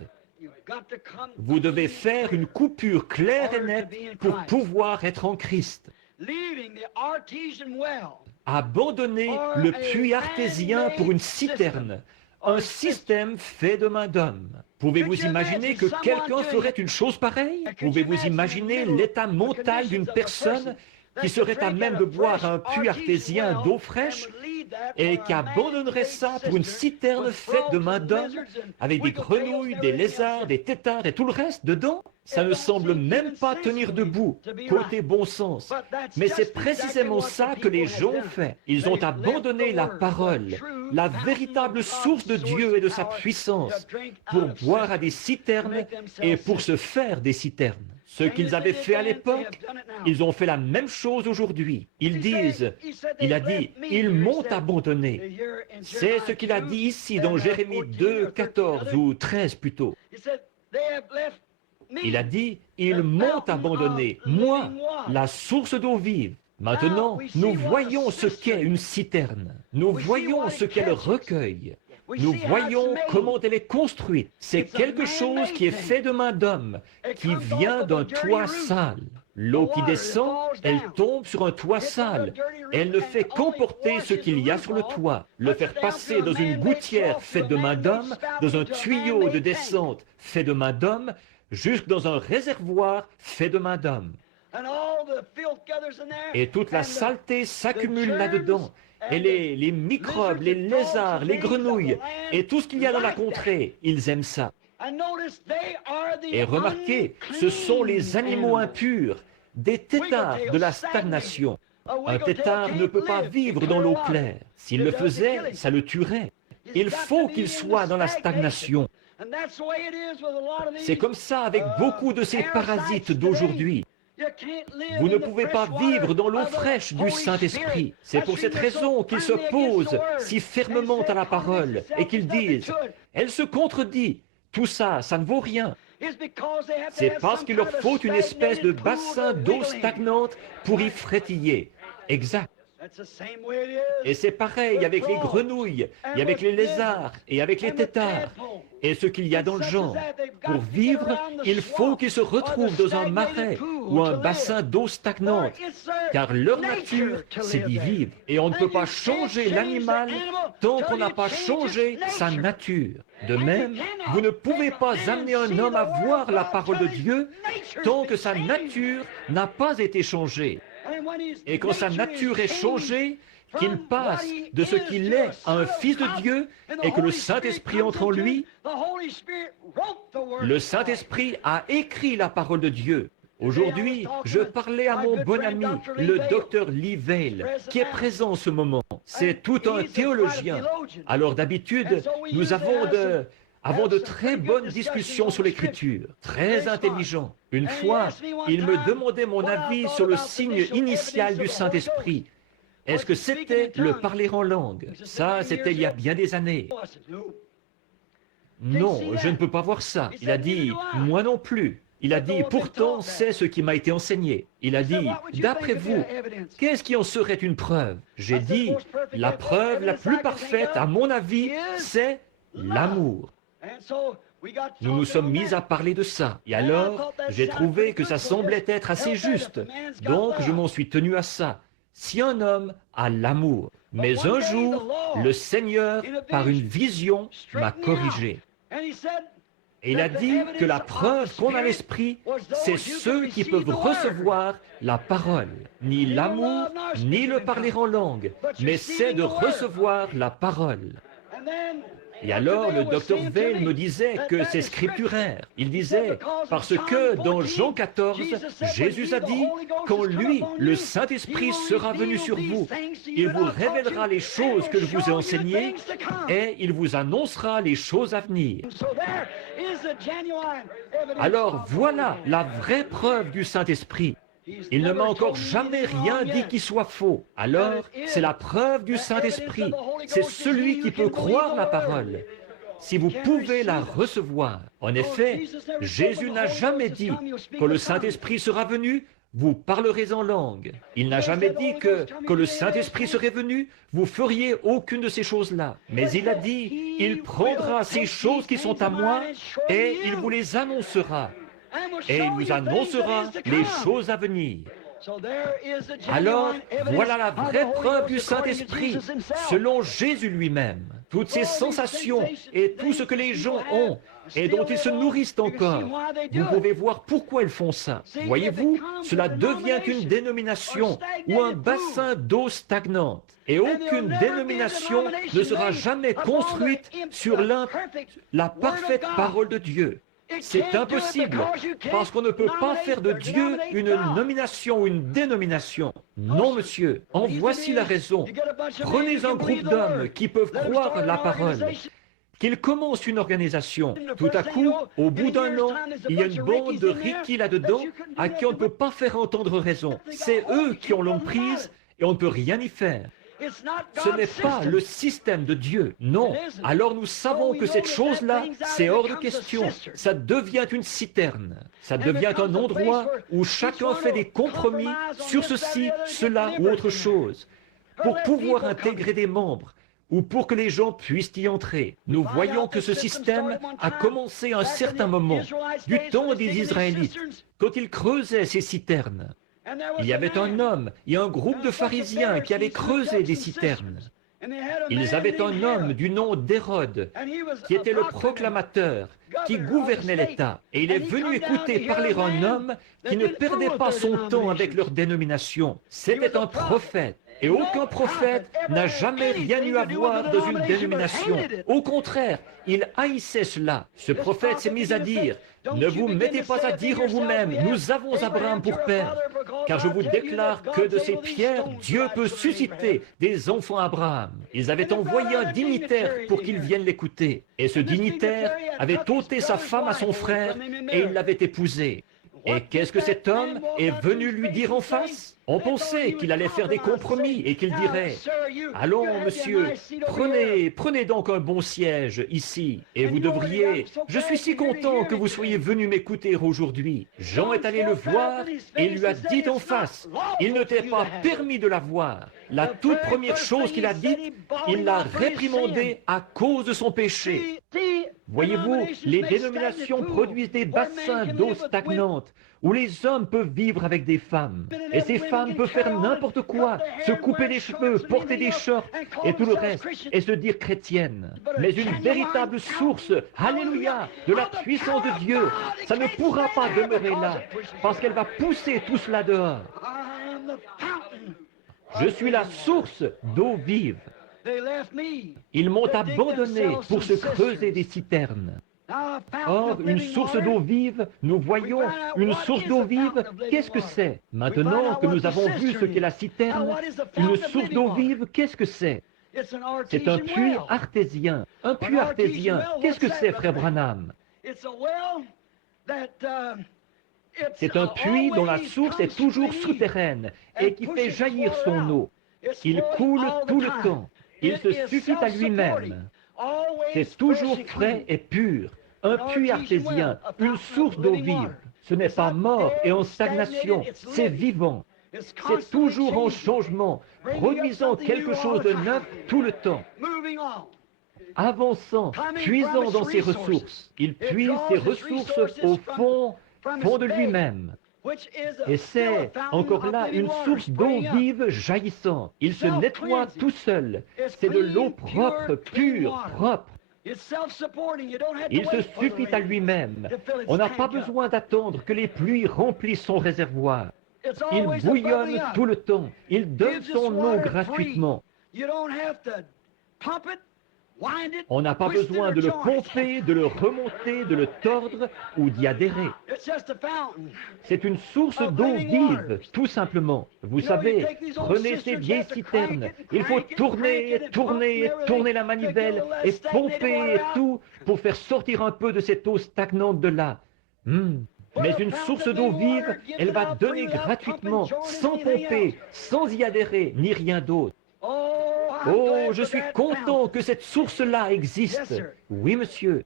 Vous devez faire une coupure claire et nette pour pouvoir être en Christ. Abandonner le puits artésien pour une citerne, un système fait de main d'homme. Pouvez-vous imaginer que quelqu'un ferait une chose pareille? Pouvez-vous imaginer l'état mental d'une personne qui serait à même de boire un puits artésien d'eau fraîche et qui abandonnerait ça pour une citerne faite de main d'homme avec des grenouilles, des lézards, des têtards et tout le reste dedans? Ça ne semble même pas tenir debout, côté bon sens. Mais c'est précisément ça que les gens ont fait. Ils ont abandonné la parole, la véritable source de Dieu et de sa puissance, pour boire à des citernes et pour se faire des citernes. Ce qu'ils avaient fait à l'époque, ils ont fait la même chose aujourd'hui. Ils disent, il a dit, ils m'ont abandonné. C'est ce qu'il a dit ici dans Jérémie 2, 14 ou 13 plutôt. Il a dit, ils m'ont abandonné, moi, la source d'eau vive. Maintenant, nous voyons ce qu'est une citerne. Nous voyons ce qu'elle recueille. Nous voyons comment elle est construite. C'est quelque chose qui est fait de main d'homme, qui vient d'un toit sale. L'eau qui descend, elle tombe sur un toit sale. Elle ne fait qu'emporter ce qu'il y a sur le toit, le faire passer dans une gouttière faite de main d'homme, dans un tuyau de descente fait de main d'homme, jusque dans un réservoir fait de main d'homme. Et toute la saleté s'accumule là-dedans. Et les microbes, les lézards, les grenouilles, et tout ce qu'il y a dans la contrée, ils aiment ça. Et remarquez, ce sont les animaux impurs, des têtards de la stagnation. Un têtard ne peut pas vivre dans l'eau claire. S'il le faisait, ça le tuerait. Il faut qu'il soit dans la stagnation. C'est comme ça avec beaucoup de ces parasites d'aujourd'hui. Vous ne pouvez pas vivre dans l'eau fraîche du Saint-Esprit. C'est pour cette raison qu'ils se posent si fermement à la parole et qu'ils disent « Elle se contredit, tout ça, ça ne vaut rien ». C'est parce qu'il leur faut une espèce de bassin d'eau stagnante pour y frétiller. Exact. Et c'est pareil avec les grenouilles, et avec les lézards, et avec les têtards, et ce qu'il y a dans le genre. Pour vivre, il faut qu'ils se retrouvent dans un marais ou un bassin d'eau stagnante, car leur nature, c'est d'y vivre. Et on ne peut pas changer l'animal tant qu'on n'a pas changé sa nature. De même, vous ne pouvez pas amener un homme à voir la parole de Dieu tant que sa nature n'a pas été changée. Et quand sa nature est changée, qu'il passe de ce qu'il est à un fils de Dieu et que le Saint-Esprit entre en lui, le Saint-Esprit a écrit la parole de Dieu. Aujourd'hui, je parlais à mon bon ami, le docteur Lee Vail, qui est présent en ce moment. C'est tout un théologien. Alors d'habitude, nous avons de très bonnes discussions sur l'Écriture, très intelligents. Une fois, il me demandait mon avis sur le signe initial du Saint-Esprit. Est-ce que c'était le parler en langue? Ça, c'était il y a bien des années. Non, je ne peux pas voir ça. Il a dit, moi non plus. Il a dit, pourtant, c'est ce qui m'a été enseigné. Il a dit, d'après vous, qu'est-ce qui en serait une preuve? J'ai dit, la preuve la plus parfaite, à mon avis, c'est l'amour. Nous nous sommes mis à parler de ça. Et alors, j'ai trouvé que ça semblait être assez juste. Donc, je m'en suis tenu à ça. Si un homme a l'amour, mais un jour, le Seigneur, par une vision, m'a corrigé. Et il a dit que la preuve qu'on a l'esprit, c'est ceux qui peuvent recevoir la parole. Ni l'amour, ni le parler en langue, mais c'est de recevoir la parole. Et alors le docteur Vail me disait que c'est scripturaire. Il disait, parce que dans Jean 14, Jésus a dit, quand lui, le Saint-Esprit, sera venu sur vous, il vous révélera les choses que je vous ai enseignées et il vous annoncera les choses à venir. Alors voilà la vraie preuve du Saint-Esprit. Il ne m'a encore jamais rien dit qui soit faux. Alors, c'est la preuve du Saint-Esprit. C'est celui qui peut croire la parole. Si vous pouvez la recevoir. En effet, Jésus n'a jamais dit, quand le Saint-Esprit sera venu, vous parlerez en langue. Il n'a jamais dit que, quand le Saint-Esprit serait venu, vous feriez aucune de ces choses-là. Mais il a dit, il prendra ces choses qui sont à moi et il vous les annoncera. Et il vous annoncera les choses à venir. Alors, voilà la vraie preuve du Saint-Esprit, selon Jésus lui-même. Toutes ces sensations et tout ce que les gens ont et dont ils se nourrissent encore, vous pouvez voir pourquoi ils font ça. Voyez-vous, cela devient une dénomination ou un bassin d'eau stagnante. Et aucune dénomination ne sera jamais construite sur la parfaite parole de Dieu. C'est impossible, parce qu'on ne peut pas faire de Dieu une nomination ou une dénomination. Non, monsieur, en voici la raison. Prenez un groupe d'hommes qui peuvent croire la parole, qu'ils commencent une organisation. Tout à coup, au bout d'un an, il y a une bande de Ricky là-dedans à qui on ne peut pas faire entendre raison. C'est eux qui ont l'emprise et on ne peut rien y faire. Ce n'est pas le système de Dieu, non. Alors nous savons que cette chose-là, c'est hors de question. Ça devient une citerne. Ça devient un endroit où chacun fait des compromis sur ceci, cela ou autre chose, pour pouvoir intégrer des membres ou pour que les gens puissent y entrer. Nous voyons que ce système a commencé à un certain moment, du temps des Israélites, quand ils creusaient ces citernes. Il y avait un homme et un groupe de pharisiens qui avaient creusé des citernes. Ils avaient un homme du nom d'Hérode, qui était le proclamateur, qui gouvernait l'État. Et il est venu écouter parler un homme qui ne perdait pas son temps avec leur dénomination. C'était un prophète. Et aucun prophète n'a jamais rien eu à voir dans une dénomination. Au contraire, il haïssait cela. Ce prophète s'est mis à dire, « Ne vous mettez pas à dire en vous-même, nous avons Abraham pour père, car je vous déclare que de ces pierres, Dieu peut susciter des enfants à Abraham. » Ils avaient envoyé un dignitaire pour qu'il vienne l'écouter. Et ce dignitaire avait ôté sa femme à son frère et il l'avait épousée. Et qu'est-ce que cet homme est venu lui dire en face? On pensait qu'il allait faire des compromis et qu'il dirait « Allons, monsieur, prenez donc un bon siège ici, et vous devriez... Je suis si content que vous soyez venu m'écouter aujourd'hui. » Jean est allé le voir et il lui a dit en face « Il ne t'est pas permis de la voir. » La toute première chose qu'il a dite, il l'a réprimandé à cause de son péché. Voyez-vous, les dénominations produisent des bassins d'eau stagnante où les hommes peuvent vivre avec des femmes. Et ces femmes peuvent faire n'importe quoi, se couper les cheveux, porter des shorts et tout le reste, et se dire chrétienne. Mais une véritable source, alléluia, de la puissance de Dieu, ça ne pourra pas demeurer là, parce qu'elle va pousser tout cela dehors. Je suis la source d'eau vive. Ils m'ont abandonné pour se creuser des citernes. Or, une source d'eau vive, nous voyons une source d'eau vive, qu'est-ce que c'est? Maintenant que nous avons vu ce qu'est la citerne, une source d'eau vive, qu'est-ce que c'est? C'est un puits artésien. Un puits artésien, qu'est-ce que c'est, frère Branham? C'est un puits dont la source est toujours souterraine et qui fait jaillir son eau. Il coule tout le temps. Il se suffit à lui-même. C'est toujours frais et pur. Un puits artésien, une source d'eau vive. Ce n'est pas mort et en stagnation, c'est vivant. C'est toujours en changement, produisant quelque chose de neuf tout le temps. Avançant, puisant dans ses ressources. Il puise ses ressources au fond de lui-même. Et c'est encore là une source d'eau vive jaillissant. Il se nettoie tout seul. C'est de l'eau propre, pure, propre. Il se suffit à lui-même. On n'a pas besoin d'attendre que les pluies remplissent son réservoir. Il bouillonne tout le temps. Il donne son eau gratuitement. On n'a pas besoin de le pomper, de le remonter, de le tordre ou d'y adhérer. C'est une source d'eau vive, tout simplement. Vous savez, prenez ces vieilles citernes. Il faut tourner et tourner et tourner la manivelle et pomper et tout pour faire sortir un peu de cette eau stagnante de là. Mais une source d'eau vive, elle va donner gratuitement, sans pomper, sans y adhérer, ni rien d'autre. Oh, je suis content que cette source-là existe. Oui, monsieur.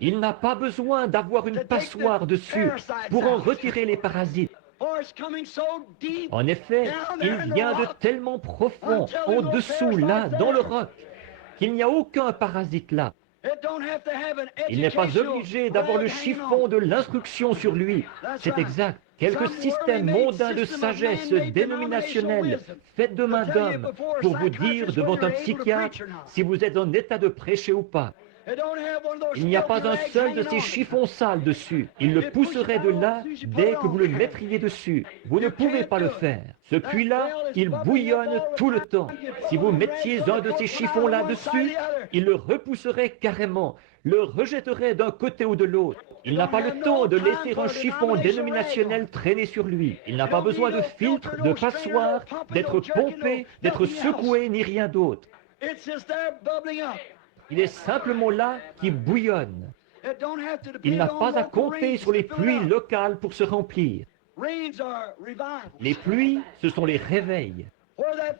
Il n'a pas besoin d'avoir une passoire dessus pour en retirer les parasites. En effet, il vient de tellement profond, en dessous, là, dans le roc, qu'il n'y a aucun parasite là. Il n'est pas obligé d'avoir le chiffon de l'instruction sur lui. C'est exact. Quelques systèmes mondains de sagesse dénominationnelle faits de main d'homme pour vous dire devant un psychiatre si vous êtes en état de prêcher ou pas. Il n'y a pas un seul de ces chiffons sales dessus. Il le pousserait de là dès que vous le mettriez dessus. Vous ne pouvez pas le faire. Ce puits-là, il bouillonne tout le temps. Si vous mettiez un de ces chiffons-là dessus, il le repousserait carrément, le rejetterait d'un côté ou de l'autre. Il n'a pas le temps de laisser un chiffon dénominationnel traîner sur lui. Il n'a pas besoin de filtre, de passoire, d'être pompé, d'être secoué, ni rien d'autre. Il est simplement là qui bouillonne. Il n'a pas à compter sur les pluies locales pour se remplir. Les pluies, ce sont les réveils.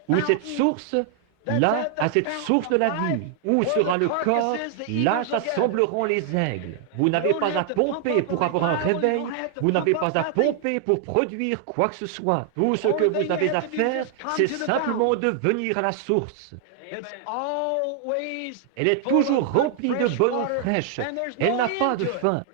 Où cette source, là, à cette source de la vie. Où sera le corps, là s'assembleront les aigles. Vous n'avez pas à pomper pour avoir un réveil. Vous n'avez pas à pomper pour produire quoi que ce soit. Tout ce que vous avez à faire, c'est simplement de venir à la source. Elle est toujours remplie de bonne eau fraîche. Elle n'a pas de faim.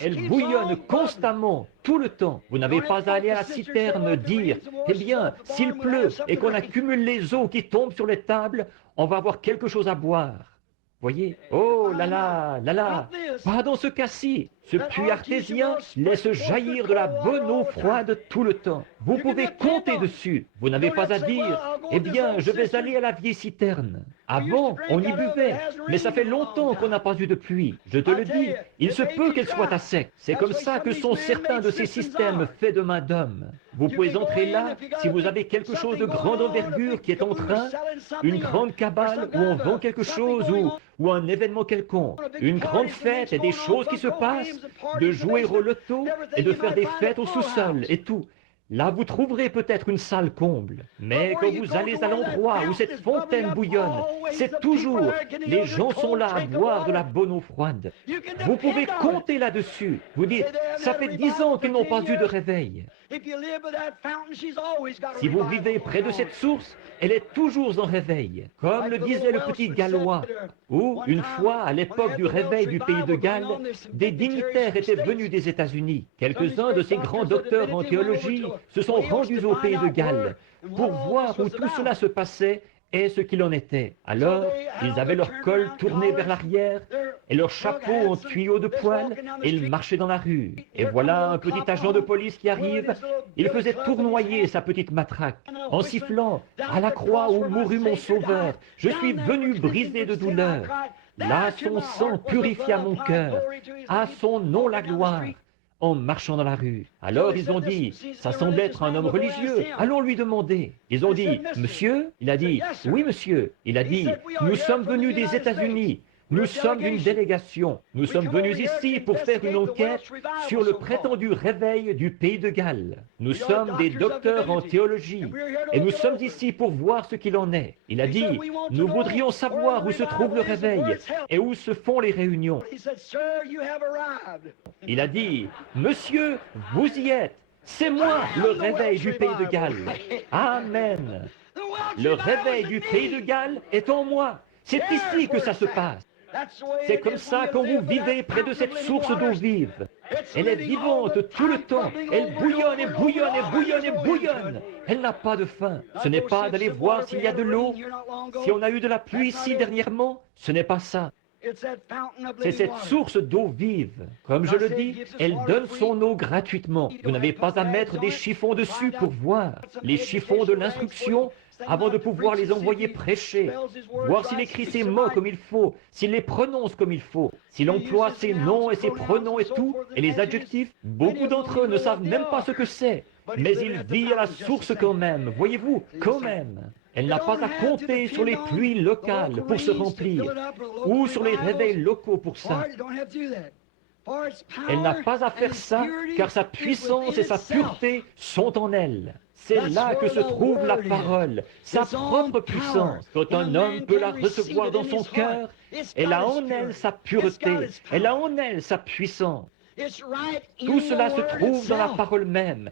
Elle bouillonne constamment, tout le temps. Vous n'avez pas à aller à la citerne dire, eh bien, s'il pleut et qu'on accumule les eaux qui tombent sur les tables, on va avoir quelque chose à boire. Voyez? Oh là là, là là, pas dans ce cas-ci. Ce puits artésien laisse jaillir de la bonne eau froide tout le temps. Vous pouvez compter dessus. Vous n'avez pas à dire, eh bien, je vais aller à la vieille citerne. Avant, on y buvait, mais ça fait longtemps qu'on n'a pas eu de pluie. Je te le dis, il se peut qu'elle soit à sec. C'est comme ça que sont certains de ces systèmes faits de main d'homme. Vous pouvez entrer là si vous avez quelque chose de grande envergure qui est en train, une grande cabane où on vend quelque chose ou un événement quelconque, une grande fête et des choses qui se passent, de jouer au loto et de faire des fêtes au sous-sol et tout. Là, vous trouverez peut-être une salle comble. Mais quand vous allez à l'endroit où cette fontaine bouillonne, c'est toujours, les gens sont là à boire de la bonne eau froide. Vous pouvez compter là-dessus. Vous dites, ça fait 10 ans qu'ils n'ont pas eu de réveil. Si vous vivez près de cette source, elle est toujours en réveil, comme le disait le petit Gallois, où, une fois, à l'époque du réveil du pays de Galles, des dignitaires étaient venus des États-Unis. Quelques-uns de ces grands docteurs en théologie se sont rendus au pays de Galles pour voir où tout cela se passait est ce qu'il en était. Alors, ils avaient leur col tourné vers l'arrière et leur chapeau en tuyau de poil et ils marchaient dans la rue. Et voilà un petit agent de police qui arrive. Il faisait tournoyer sa petite matraque en sifflant « À la croix où mourut mon sauveur, je suis venu briser de douleur. Là, son sang purifia mon cœur. À son nom la gloire. » En marchant dans la rue. Alors ils ont dit, ça semble être un homme religieux, allons lui demander. Ils ont dit, monsieur? Il a dit, oui monsieur. Il a dit, nous sommes venus des États-Unis. Nous sommes une délégation. Nous sommes venus ici pour faire une enquête sur le prétendu réveil du pays de Galles. Nous sommes des docteurs en théologie et nous sommes ici pour voir ce qu'il en est. Il a dit, nous voudrions savoir où se trouve le réveil et où se font les réunions. Il a dit, monsieur, vous y êtes. C'est moi le réveil du pays de Galles. Amen. Le réveil du pays de Galles est en moi. C'est ici que ça se passe. C'est comme ça quand vous vivez près de cette source d'eau vive. Elle est vivante tout le temps. Elle bouillonne et bouillonne et bouillonne et bouillonne. Elle n'a pas de fin. Ce n'est pas d'aller voir s'il y a de l'eau. Si on a eu de la pluie ici dernièrement, ce n'est pas ça. C'est cette source d'eau vive. Comme je le dis, elle donne son eau gratuitement. Vous n'avez pas à mettre des chiffons dessus pour voir. Les chiffons de l'instruction, avant de pouvoir les envoyer prêcher, voir s'il écrit ses mots comme il faut, s'il les prononce comme il faut, s'il emploie ses noms et ses pronoms et tout, et les adjectifs, beaucoup d'entre eux ne savent même pas ce que c'est, mais il vit à la source quand même, voyez-vous, quand même. Elle n'a pas à compter sur les pluies locales pour se remplir, ou sur les réveils locaux pour ça. Elle n'a pas à faire ça, car sa puissance et sa pureté sont en elle. C'est là que se trouve la parole, sa propre puissance. Quand un homme peut la recevoir dans son cœur, elle a en elle sa pureté, elle a en elle sa puissance. Tout cela se trouve dans la parole même,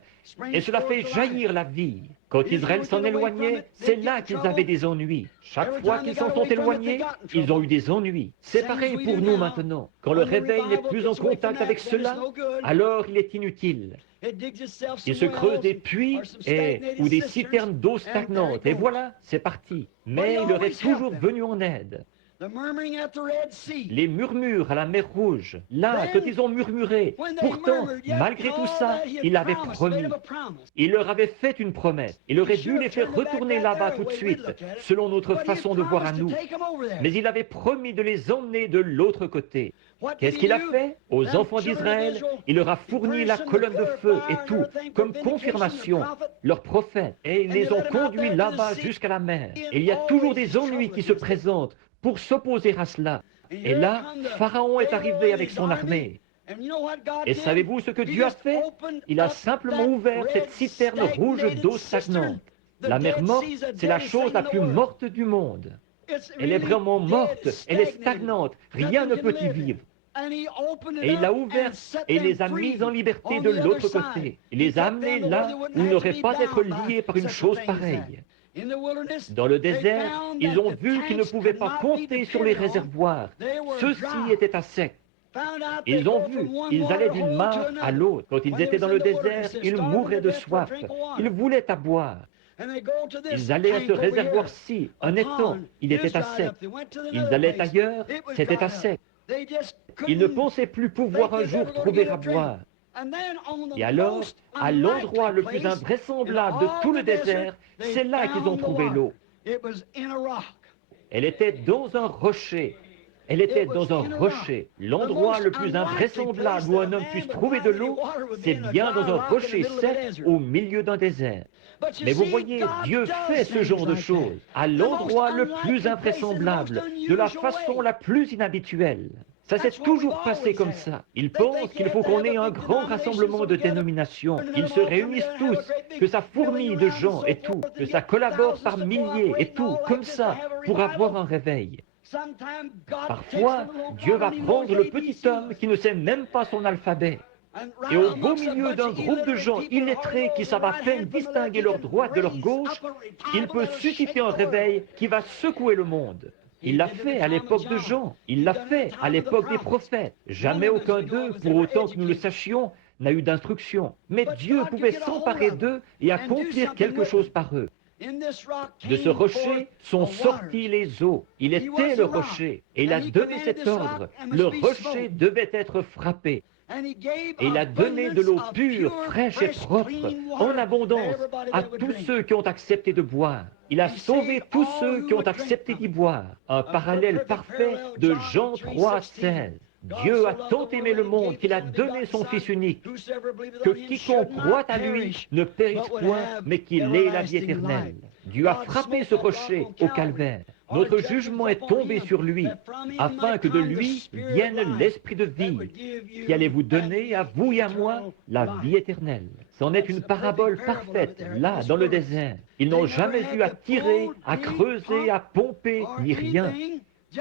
et cela fait jaillir la vie. Quand Israël s'en éloignait, c'est là qu'ils avaient des ennuis. Chaque fois qu'ils s'en sont éloignés, ils ont eu des ennuis. C'est pareil pour nous maintenant. Quand le réveil n'est plus en contact avec cela, alors il est inutile. Il se creuse des puits ou des citernes d'eau stagnante, et voilà, c'est parti. Mais il leur est toujours venu en aide. Les murmures à la mer Rouge, là, quand ils ont murmuré, pourtant, malgré tout ça, il avait promis. Il leur avait fait une promesse. Il aurait dû les faire retourner là-bas tout de suite, selon notre façon de voir à nous. Mais il avait promis de les emmener de l'autre côté. Qu'est-ce qu'il a fait? Aux enfants d'Israël, il leur a fourni la colonne de feu et tout, comme confirmation, leurs prophètes, et ils les ont conduits là-bas jusqu'à la mer. Et il y a toujours des ennuis qui se présentent pour s'opposer à cela. Et là, Pharaon est arrivé avec son armée. Et savez-vous ce que Dieu a fait? Il a simplement ouvert cette citerne rouge d'eau stagnante. La mer morte, c'est la chose la plus morte du monde. Elle est vraiment morte, elle est stagnante, rien ne peut y vivre. Et il l'a ouverte et les a mis en liberté de l'autre côté. Il les a amenés là où ils n'auraient pas être liés par une chose pareille. Dans le désert, ils ont vu qu'ils ne pouvaient pas compter sur les réservoirs. Ceux-ci étaient à sec. Ils ont vu, ils allaient d'une mare à l'autre. Quand ils étaient dans le désert, ils mouraient de soif. Ils voulaient à boire. Ils allaient à ce réservoir-ci, un étang, il était à sec. Ils allaient ailleurs, c'était à sec. Ils ne pensaient plus pouvoir un jour trouver à boire. Et alors, à l'endroit le plus invraisemblable de tout le désert, c'est là qu'ils ont trouvé l'eau. Elle était dans un rocher. Elle était dans un rocher. L'endroit le plus invraisemblable où un homme puisse trouver de l'eau, c'est bien dans un rocher sec au milieu d'un désert. Mais vous voyez, Dieu fait ce genre de choses à l'endroit le plus invraisemblable, de la façon la plus inhabituelle. Ça s'est toujours passé comme ça. Ils pensent qu'il faut qu'on ait un grand rassemblement de dénominations, qu'ils se réunissent tous, que ça fourmille de gens et tout, que ça collabore par milliers et tout, comme ça, pour avoir un réveil. Parfois, Dieu va prendre le petit homme qui ne sait même pas son alphabet. Et au beau milieu d'un groupe de gens illettrés qui savent à peine distinguer leur droite de leur gauche, il peut susciter un réveil qui va secouer le monde. Il l'a fait à l'époque de Jean, il l'a fait à l'époque des prophètes. Jamais aucun d'eux, pour autant que nous le sachions, n'a eu d'instruction. Mais Dieu pouvait s'emparer d'eux et accomplir quelque chose par eux. De ce rocher sont sortis les eaux. Il était le rocher. Et il a donné cet ordre. Le rocher devait être frappé. Et il a donné de l'eau pure, fraîche et propre, en abondance, à tous ceux qui ont accepté de boire. Il a sauvé tous ceux qui ont accepté d'y boire. Un parallèle parfait de Jean 3, 16. Dieu a tant aimé le monde qu'il a donné son Fils unique, que quiconque croit à lui ne périsse point, mais qu'il ait la vie éternelle. Dieu a frappé ce rocher au calvaire. Notre jugement est tombé sur lui, afin que de lui vienne l'esprit de vie, qui allait vous donner, à vous et à moi, la vie éternelle. C'en est une parabole parfaite, là, dans le désert. Ils n'ont jamais eu à tirer, à creuser, à pomper, ni rien.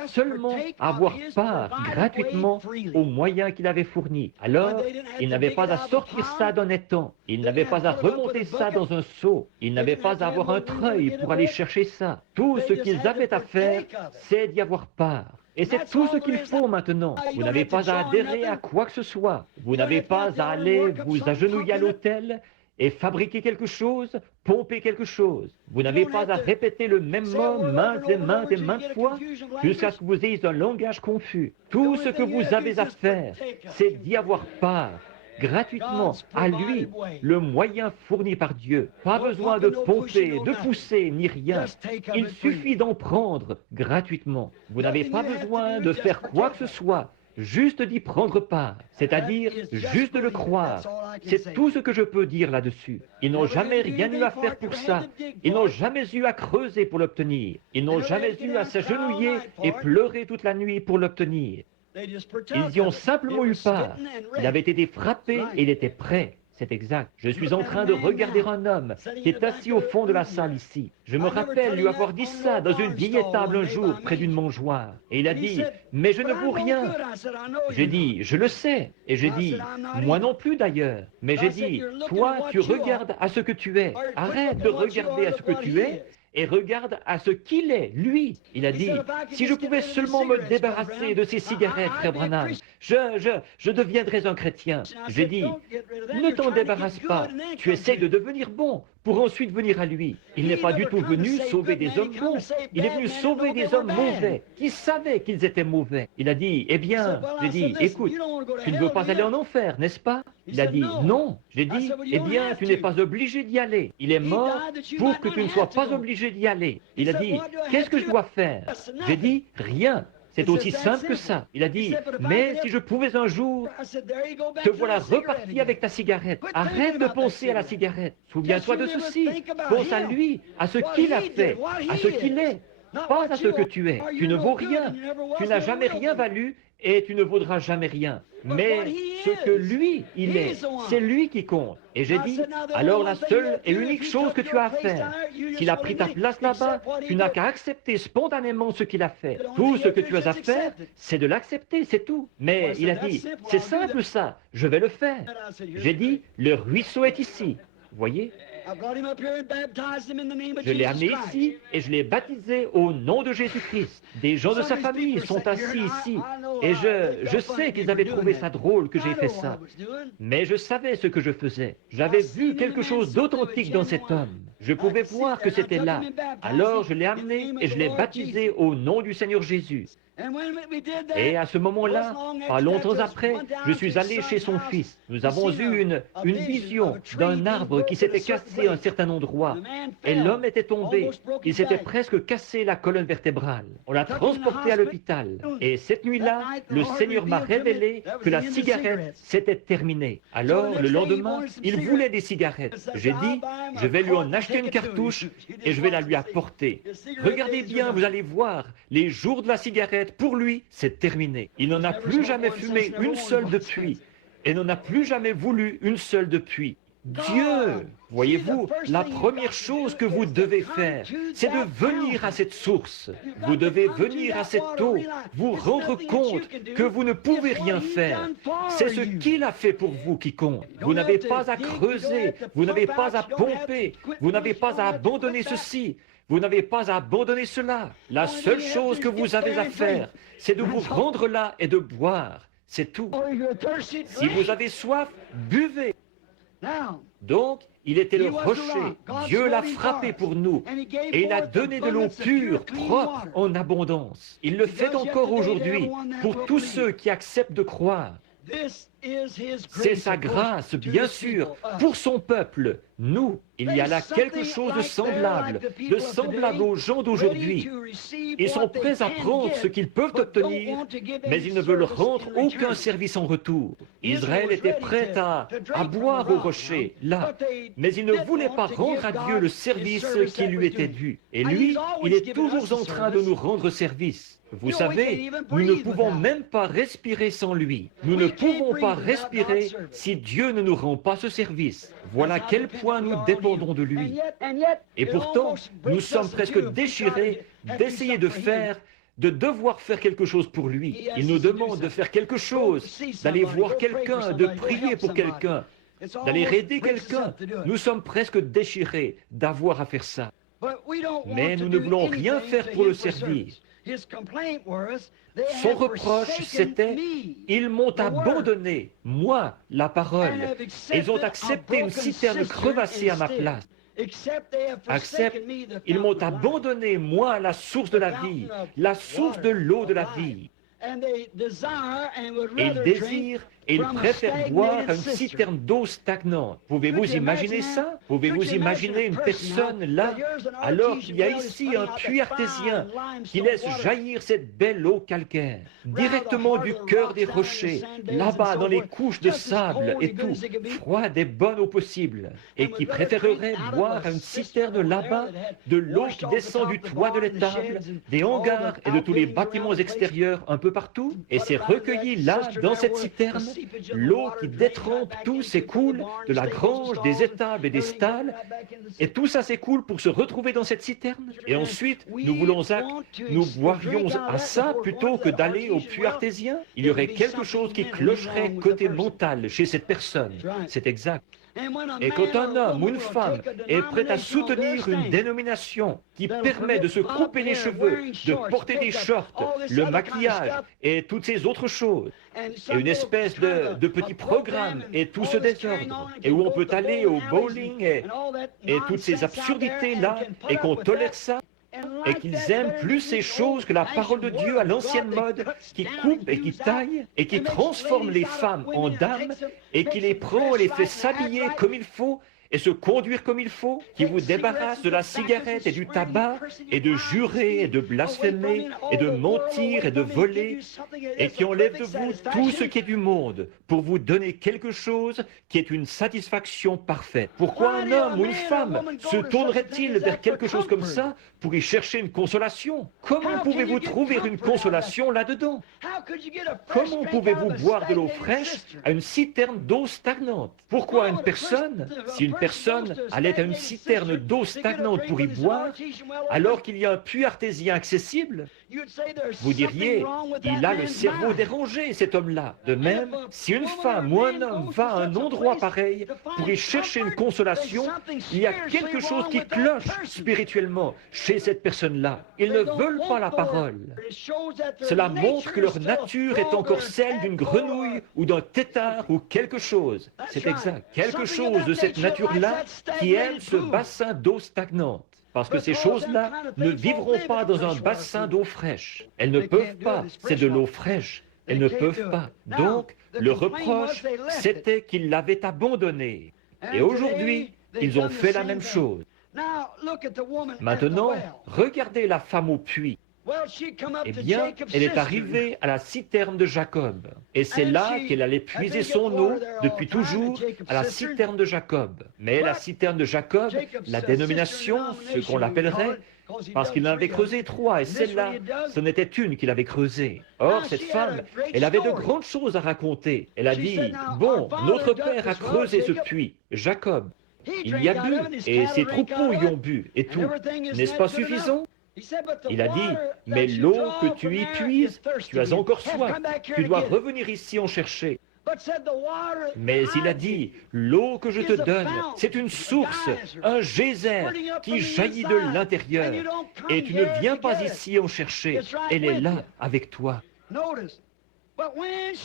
Seulement avoir part gratuitement aux moyens qu'il avait fournis. Alors, ils n'avaient pas à sortir ça d'un étang, ils n'avaient pas à remonter ça dans un seau, ils n'avaient pas à avoir un treuil pour aller chercher ça. Tout ce qu'ils avaient à faire, c'est d'y avoir part. Et c'est tout ce qu'il faut maintenant. Vous n'avez pas à adhérer à quoi que ce soit. Vous n'avez pas à aller vous agenouiller à l'autel et fabriquer quelque chose, pomper quelque chose. Vous n'avez pas à répéter le même mot maintes et maintes fois jusqu'à ce que vous ayez un langage confus. Tout ce que vous avez à faire, c'est d'y avoir part, gratuitement, à lui, le moyen fourni par Dieu. Pas besoin de pomper, de pousser, ni rien. Il suffit d'en prendre gratuitement. Vous n'avez pas besoin de faire quoi que ce soit. Juste d'y prendre part, c'est-à-dire juste de le croire. C'est tout ce que je peux dire là-dessus. Ils n'ont jamais rien eu à faire pour ça. Ils n'ont jamais eu à creuser pour l'obtenir. Ils n'ont jamais eu à s'agenouiller et pleurer toute la nuit pour l'obtenir. Ils y ont simplement eu part. Il avait été frappé et il était prêt. C'est exact. Je suis en train de regarder un homme qui est assis au fond de la salle ici. Je me rappelle lui avoir dit ça dans une vieille étable un jour près d'une mangeoire. Et il a dit, mais je ne vaux rien. J'ai dit, je le sais. Et j'ai dit, moi non plus d'ailleurs. Mais j'ai dit, toi, tu regardes à ce que tu es. Arrête de regarder à ce que tu es. Et regarde à ce qu'il est, lui. Il a dit, si je pouvais seulement me débarrasser de ces cigarettes, frère Branham, je deviendrais un chrétien. J'ai dit, ne t'en débarrasse pas. Tu essaies de devenir bon pour ensuite venir à lui. Il n'est pas du tout venu sauver des hommes bons. Il est venu sauver des hommes mauvais, qui savaient qu'ils étaient mauvais. Il a dit, eh bien, j'ai dit, écoute, tu ne veux pas aller en enfer, n'est-ce pas? Il a dit, non. J'ai dit, eh bien, tu n'es pas obligé d'y aller. Il est mort pour que tu ne sois pas obligé d'y aller. Il a dit, qu'est-ce que je dois faire? J'ai dit, rien. C'est aussi simple que ça. Il a dit, mais si je pouvais un jour, te voilà reparti avec ta cigarette. Arrête de penser à la cigarette. Souviens-toi de ceci. Pense à lui, à ce qu'il a fait, à ce qu'il est. Pas à ce que tu es. Tu ne vaux rien. Tu n'as jamais rien valu et tu ne vaudras jamais rien. Mais ce que lui, il est, c'est lui qui compte. Et j'ai dit, alors la seule et unique chose que tu as à faire, s'il a pris ta place là-bas, tu n'as qu'à accepter spontanément ce qu'il a fait. Tout ce que tu as à faire, c'est de l'accepter, c'est tout. Mais il a dit, c'est simple ça, je vais le faire. J'ai dit, le ruisseau est ici. Vous voyez? Je l'ai amené ici et je l'ai baptisé au nom de Jésus-Christ. Des gens de sa famille sont assis ici et je sais qu'ils avaient trouvé ça drôle que j'ai fait ça. Mais je savais ce que je faisais. J'avais vu quelque chose d'authentique dans cet homme. Je pouvais voir que c'était là. Alors je l'ai amené et je l'ai baptisé au nom du Seigneur Jésus. Et à ce moment-là, pas longtemps après, je suis allé chez son fils. Nous avons eu une vision d'un arbre qui s'était cassé à un certain endroit. Et l'homme était tombé. Il s'était presque cassé la colonne vertébrale. On l'a transporté à l'hôpital. Et cette nuit-là, le Seigneur m'a révélé que la cigarette s'était terminée. Alors, le lendemain, il voulait des cigarettes. J'ai dit, je vais lui en acheter une cartouche et je vais la lui apporter. Regardez bien, vous allez voir, les jours de la cigarette, pour lui, c'est terminé. Il n'en a plus jamais fumé une seule depuis et n'en a plus jamais voulu une seule depuis. Dieu, voyez-vous, la première chose que vous devez faire, c'est de venir à cette source. Vous devez venir à cette eau, vous rendre compte que vous ne pouvez rien faire. C'est ce qu'il a fait pour vous qui compte. Vous n'avez pas à creuser, vous n'avez pas à pomper, vous n'avez pas à abandonner ceci. Vous n'avez pas à abandonner cela. La seule chose que vous avez à faire, c'est de vous rendre là et de boire. C'est tout. Si vous avez soif, buvez. Donc, il était le rocher. Dieu l'a frappé pour nous. Et il a donné de l'eau pure, propre, en abondance. Il le fait encore aujourd'hui pour tous ceux qui acceptent de croire. C'est sa grâce, bien sûr, pour son peuple. Nous, il y a là quelque chose de semblable aux gens d'aujourd'hui. Ils sont prêts à prendre ce qu'ils peuvent obtenir, mais ils ne veulent rendre aucun service en retour. Israël était prêt à boire au rocher, là, mais il ne voulait pas rendre à Dieu le service qui lui était dû. Et lui, il est toujours en train de nous rendre service. Vous savez, nous ne pouvons même pas respirer sans lui. Nous ne pouvons pas respirer si Dieu ne nous rend pas ce service. Voilà à quel point nous dépendons de lui. Et pourtant, nous sommes presque déchirés d'essayer de devoir faire quelque chose pour lui. Il nous demande de faire quelque chose, d'aller voir quelqu'un, de prier pour quelqu'un, d'aller aider quelqu'un. Nous sommes presque déchirés d'avoir à faire ça. Mais nous ne voulons rien faire pour le servir. Son reproche, c'était « Ils m'ont abandonné, moi, la parole. Ils ont accepté une citerne crevassée à ma place. Accepte, ils m'ont abandonné, moi, la source de la vie, la source de l'eau de la vie. Ils désirent et ils préfèrent boire une citerne d'eau stagnante. Pouvez-vous imaginer ça? Pouvez-vous imaginer une personne là, alors qu'il y a ici un puits artésien qui laisse jaillir cette belle eau calcaire, directement du cœur des rochers, là-bas dans les couches de sable et tout, froide et bonne au possible, et qui préférerait boire à une citerne là-bas de l'eau qui descend du toit de l'étable, des hangars et de tous les bâtiments extérieurs un peu partout, et c'est recueilli là, dans cette citerne. L'eau qui détrempe tout s'écoule de la grange, des étables et des stalles, et tout ça s'écoule pour se retrouver dans cette citerne. Et ensuite, nous boirions à ça plutôt que d'aller au puits artésien. Il y aurait quelque chose qui clocherait côté mental chez cette personne. C'est exact. Et quand un homme ou une femme est prêt à soutenir une dénomination qui permet de se couper les cheveux, de porter des shorts, le maquillage et toutes ces autres choses, et une espèce de petit programme et tout ce désordre, et où on peut aller au bowling et toutes ces absurdités-là, et qu'on tolère ça, et qu'ils aiment plus ces choses que la parole de Dieu à l'ancienne mode, qui coupe et qui taille, et qui transforme les femmes en dames, et qui les prend et les fait s'habiller comme il faut, et se conduire comme il faut, qui vous débarrasse de la cigarette et du tabac, et de jurer et de blasphémer, et de mentir et de voler, et qui enlève de vous tout ce qui est du monde, pour vous donner quelque chose qui est une satisfaction parfaite. Pourquoi un homme ou une femme se tournerait-il vers quelque chose comme ça pour y chercher une consolation? Comment pouvez-vous trouver une consolation là-dedans? Comment pouvez-vous boire de l'eau fraîche à une citerne d'eau stagnante? Pourquoi une personne, si une personne allait à une citerne d'eau stagnante pour y boire, alors qu'il y a un puits artésien accessible, vous diriez, il a le cerveau dérangé, cet homme-là. De même, si une femme ou un homme va à un endroit pareil pour y chercher une consolation, il y a quelque chose qui cloche spirituellement chez cette personne-là. Ils ne veulent pas la parole. Cela montre que leur nature est encore celle d'une grenouille ou d'un tétard ou quelque chose. C'est exact. Quelque chose de cette nature-là qui aime ce bassin d'eau stagnante. Parce que ces choses-là ne vivront pas dans un bassin d'eau fraîche. Elles ne peuvent pas. C'est de l'eau fraîche. Elles ne peuvent pas. Donc, le reproche, c'était qu'ils l'avaient abandonné. Et aujourd'hui, ils ont fait la même chose. Maintenant, regardez la femme au puits. Eh bien, elle est arrivée à la citerne de Jacob. Et c'est là qu'elle allait puiser son eau depuis toujours, à la citerne de Jacob. Mais la citerne de Jacob, la dénomination, ce qu'on l'appellerait, parce qu'il en avait creusé 3, et celle-là, ce n'était une qu'il avait creusée. Or, cette femme, elle avait de grandes choses à raconter. Elle a dit, bon, notre père a creusé ce puits, Jacob. Il y a bu, et ses troupeaux y ont bu, et tout. N'est-ce pas suffisant? Il a dit, mais l'eau que tu y puises, tu as encore soif, tu dois revenir ici en chercher. Mais il a dit, l'eau que je te donne, c'est une source, un geyser qui jaillit de l'intérieur. Et tu ne viens pas ici en chercher, elle est là avec toi.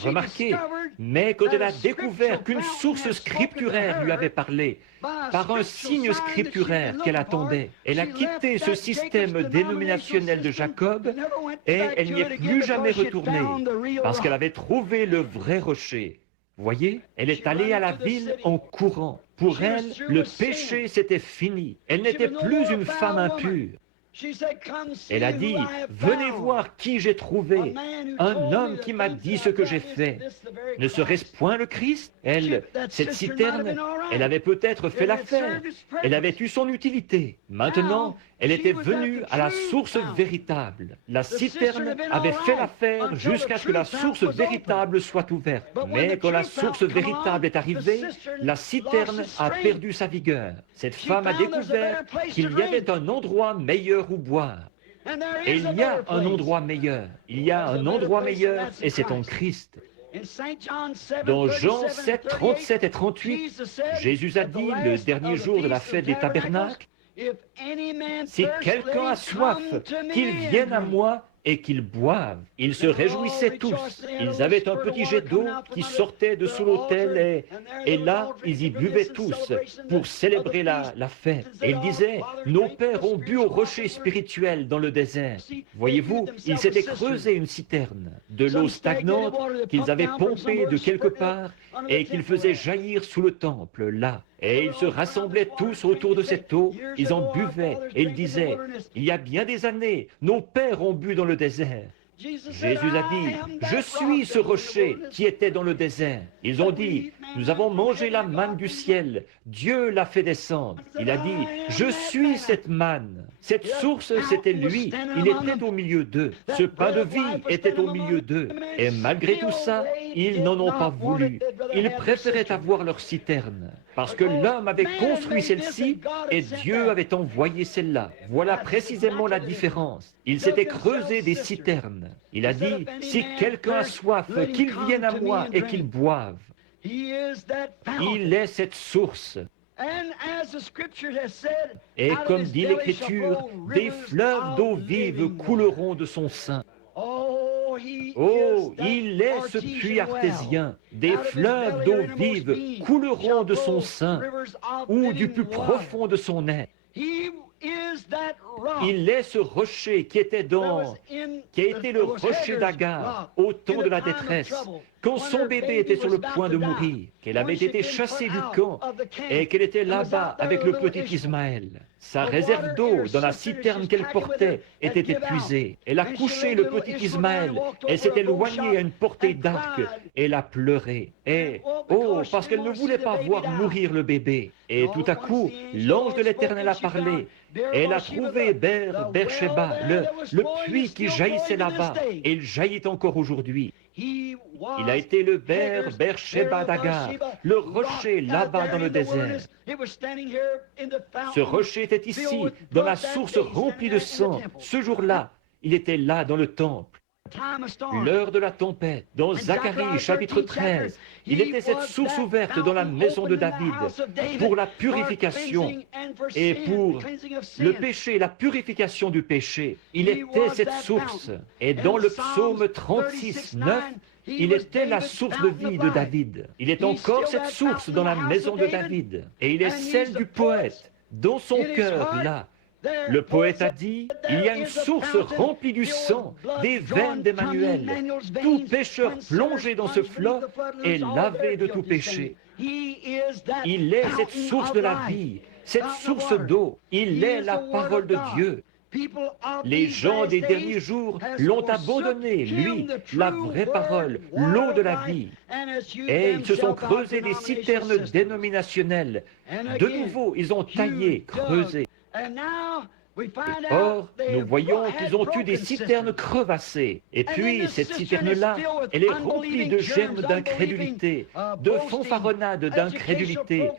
Remarquez, mais quand elle a découvert qu'une source scripturaire lui avait parlé, par un signe scripturaire qu'elle attendait, elle a quitté ce système dénominationnel de Jacob et elle n'y est plus jamais retournée parce qu'elle avait trouvé le vrai rocher. Voyez, elle est allée à la ville en courant. Pour elle, le péché, c'était fini. Elle n'était plus une femme impure. Elle a dit, venez voir qui j'ai trouvé, un homme qui m'a dit ce que j'ai fait. Ne serait-ce point le Christ? Cette citerne, elle avait peut-être fait l'affaire, elle avait eu son utilité. Maintenant, elle était venue à la source véritable. La citerne avait fait l'affaire jusqu'à ce que la source véritable soit ouverte. Mais quand la source véritable est arrivée, la citerne a perdu sa vigueur. Cette femme a découvert qu'il y avait un endroit meilleur où boire. Et il y a un endroit meilleur. Il y a un endroit meilleur et c'est en Christ. Dans Jean 7, 37 et 38, Jésus a dit, le dernier jour de la fête des tabernacles, « Si quelqu'un a soif, qu'il vienne à moi et qu'ils boivent. » Ils se réjouissaient tous. Ils avaient un petit jet d'eau qui sortait de sous l'autel et là, ils y buvaient tous pour célébrer la fête. Et ils disaient, nos pères ont bu au rocher spirituel dans le désert. Voyez-vous, ils s'étaient creusé une citerne, de l'eau stagnante qu'ils avaient pompée de quelque part et qu'ils faisaient jaillir sous le temple, là. Et ils se rassemblaient tous autour de cette eau, ils en buvaient, et ils disaient, « Il y a bien des années, nos pères ont bu dans le désert. » Jésus a dit, « Je suis ce rocher qui était dans le désert. » Ils ont dit, « Nous avons mangé la manne du ciel, Dieu l'a fait descendre. » Il a dit, « Je suis cette manne. » Cette source, c'était lui, il était au milieu d'eux. Ce pain de vie était au milieu d'eux. Et malgré tout ça, ils n'en ont pas voulu. Ils préféraient avoir leur citerne. Parce que l'homme avait construit celle-ci et Dieu avait envoyé celle-là. Voilà précisément la différence. Il s'était creusé des citernes. Il a dit, si quelqu'un a soif, qu'il vienne à moi et qu'il boive. Il est cette source. Et comme dit l'Écriture, des fleuves d'eau vive couleront de son sein. Oh, il est ce puits artésien. Des fleuves d'eau vive couleront de son sein ou du plus profond de son être. Il est ce rocher qui a été le rocher d'Agar au temps de la détresse, quand son bébé était sur le point de mourir, qu'elle avait été chassée du camp et qu'elle était là-bas avec le petit Ismaël. Sa réserve d'eau dans la citerne qu'elle portait était épuisée. Elle a couché le petit Ismaël, elle s'est éloignée à une portée d'arc, elle a pleuré. Et, parce qu'elle ne voulait pas voir mourir le bébé. Et tout à coup, l'ange de l'Éternel a parlé. Elle a trouvé Beersheba, le puits qui jaillissait là-bas, et il jaillit encore aujourd'hui. Il a été le Beersheba d'Agar, le rocher là-bas dans le désert. Ce rocher était ici, dans la source remplie de sang. Ce jour-là, il était là dans le temple. L'heure de la tempête, dans Zacharie chapitre 13, il était cette source ouverte dans la maison de David pour la purification et pour le péché, la purification du péché. Il était cette source. Et dans le psaume 36, 9, il était la source de vie de David. Il est encore cette source dans la maison de David. Et il est celle du poète, dans son cœur, là. Le poète a dit, il y a une source remplie du sang, des veines d'Emmanuel. Tout pécheur plongé dans ce flot est lavé de tout péché. Il est cette source de la vie, cette source d'eau. Il est la parole de Dieu. Les gens des derniers jours l'ont abandonné, lui, la vraie parole, l'eau de la vie. Et ils se sont creusés des citernes dénominationnelles. De nouveau, ils ont taillé, creusé. Or, nous voyons qu'ils ont eu des citernes crevassées. Et puis, cette citerne-là, elle est remplie de germes d'incrédulité, de fanfaronnades d'incrédulité,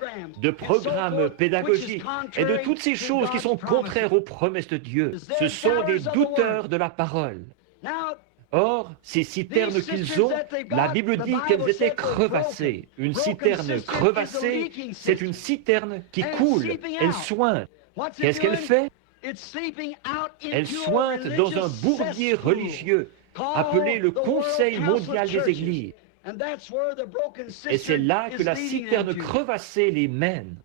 de programmes pédagogiques et de toutes ces choses qui sont contraires aux promesses de Dieu. Ce sont des douteurs de la parole. Or, ces citernes qu'ils ont, la Bible dit qu'elles étaient crevassées. Une citerne crevassée, c'est une citerne qui coule, elle sointe. Qu'est-ce qu'elle fait? Elle sointe dans un bourbier religieux appelé le Conseil mondial des Églises. Et c'est là que la citerne crevassée les mène.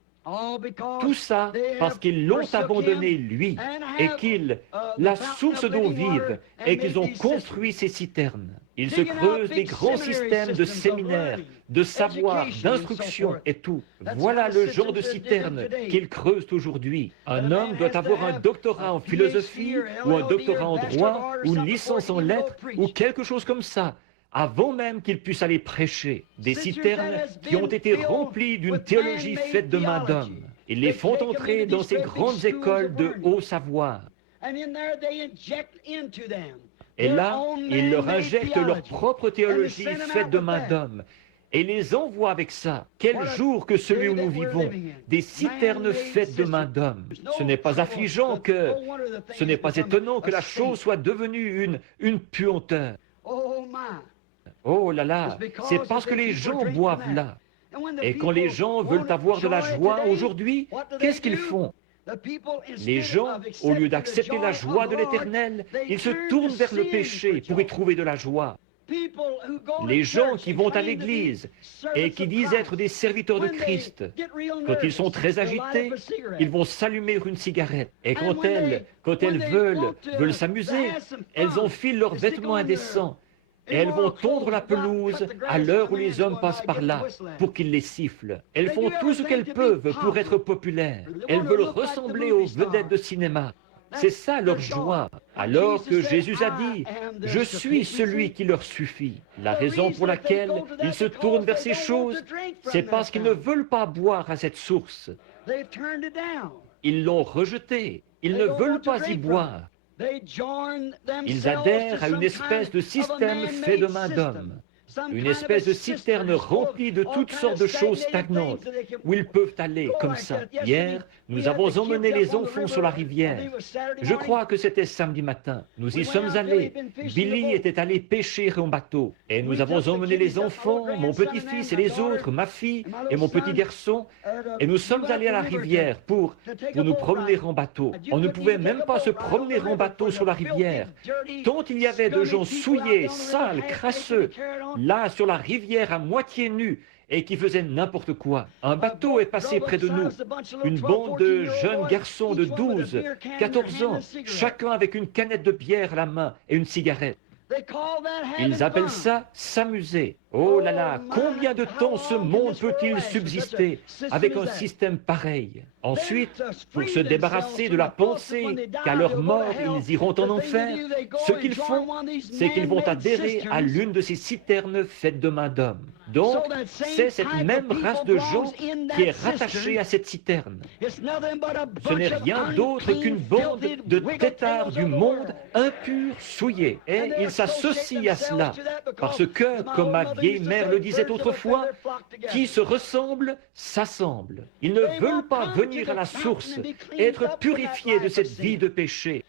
Tout ça parce qu'ils l'ont abandonné, lui, et qu'il, la source d'eau vive, et qu'ils ont construit ces citernes. Ils se creusent des grands systèmes de séminaires, de savoir, d'instruction et tout. Voilà le genre de citerne qu'ils creusent aujourd'hui. Un homme doit avoir un doctorat en philosophie, ou un doctorat en droit, ou une licence en lettres, ou quelque chose comme ça, avant même qu'ils puissent aller prêcher, des citernes qui ont été remplies d'une théologie faite de main d'homme. Ils les font entrer dans ces grandes écoles de haut savoir. Et là, ils leur injectent leur propre théologie faite de main d'homme et les envoient avec ça. Quel jour que celui où nous vivons, des citernes faites de main d'homme. Ce n'est pas affligeant ce n'est pas étonnant que la chose soit devenue une puanteur. Oh là là, c'est parce que les gens boivent là. Et quand les gens veulent avoir de la joie aujourd'hui, qu'est-ce qu'ils font? Les gens, au lieu d'accepter la joie de l'Éternel, ils se tournent vers le péché pour y trouver de la joie. Les gens qui vont à l'église et qui disent être des serviteurs de Christ, quand ils sont très agités, ils vont s'allumer une cigarette. Et quand elles veulent s'amuser, elles enfilent leurs vêtements indécents. Et elles vont tondre la pelouse à l'heure où les hommes passent par là pour qu'ils les sifflent. Elles font tout ce qu'elles peuvent pour être populaires. Elles veulent ressembler aux vedettes de cinéma. C'est ça leur joie. Alors que Jésus a dit, « Je suis celui qui leur suffit ». La raison pour laquelle ils se tournent vers ces choses, c'est parce qu'ils ne veulent pas boire à cette source. Ils l'ont rejetée. Ils ne veulent pas y boire. Ils adhèrent à une espèce de système fait de main d'homme, une espèce de citerne remplie de toutes sortes de choses stagnantes, où ils peuvent aller comme ça. Hier, nous avons emmené les enfants sur la rivière. Je crois que c'était samedi matin. Nous y sommes allés. Billy était allé pêcher en bateau. Et nous avons emmené les enfants, mon petit-fils et les autres, ma fille et mon petit garçon. Et nous sommes allés à la rivière pour nous promener en bateau. On ne pouvait même pas se promener en bateau sur la rivière, tant il y avait de gens souillés, sales, crasseux, là sur la rivière à moitié nus, et qui faisaient n'importe quoi. Un bateau est passé près de nous. Une bande de jeunes garçons de 12, 14 ans, chacun avec une canette de bière à la main et une cigarette. Ils appellent ça s'amuser. Oh là là, combien de temps ce monde peut-il subsister avec un système pareil? Ensuite, pour se débarrasser de la pensée qu'à leur mort ils iront en enfer, ce qu'ils font, c'est qu'ils vont adhérer à l'une de ces citernes faites de main d'homme. Donc, c'est cette même race de gens qui est rattachée à cette citerne. Ce n'est rien d'autre qu'une bande de têtards du monde impurs, souillés. Et ils s'associent à cela, parce que, comme ma vieille mère le disait autrefois, qui se ressemble, s'assemble. Ils ne veulent pas venir à la source, être purifiés de cette vie de péché.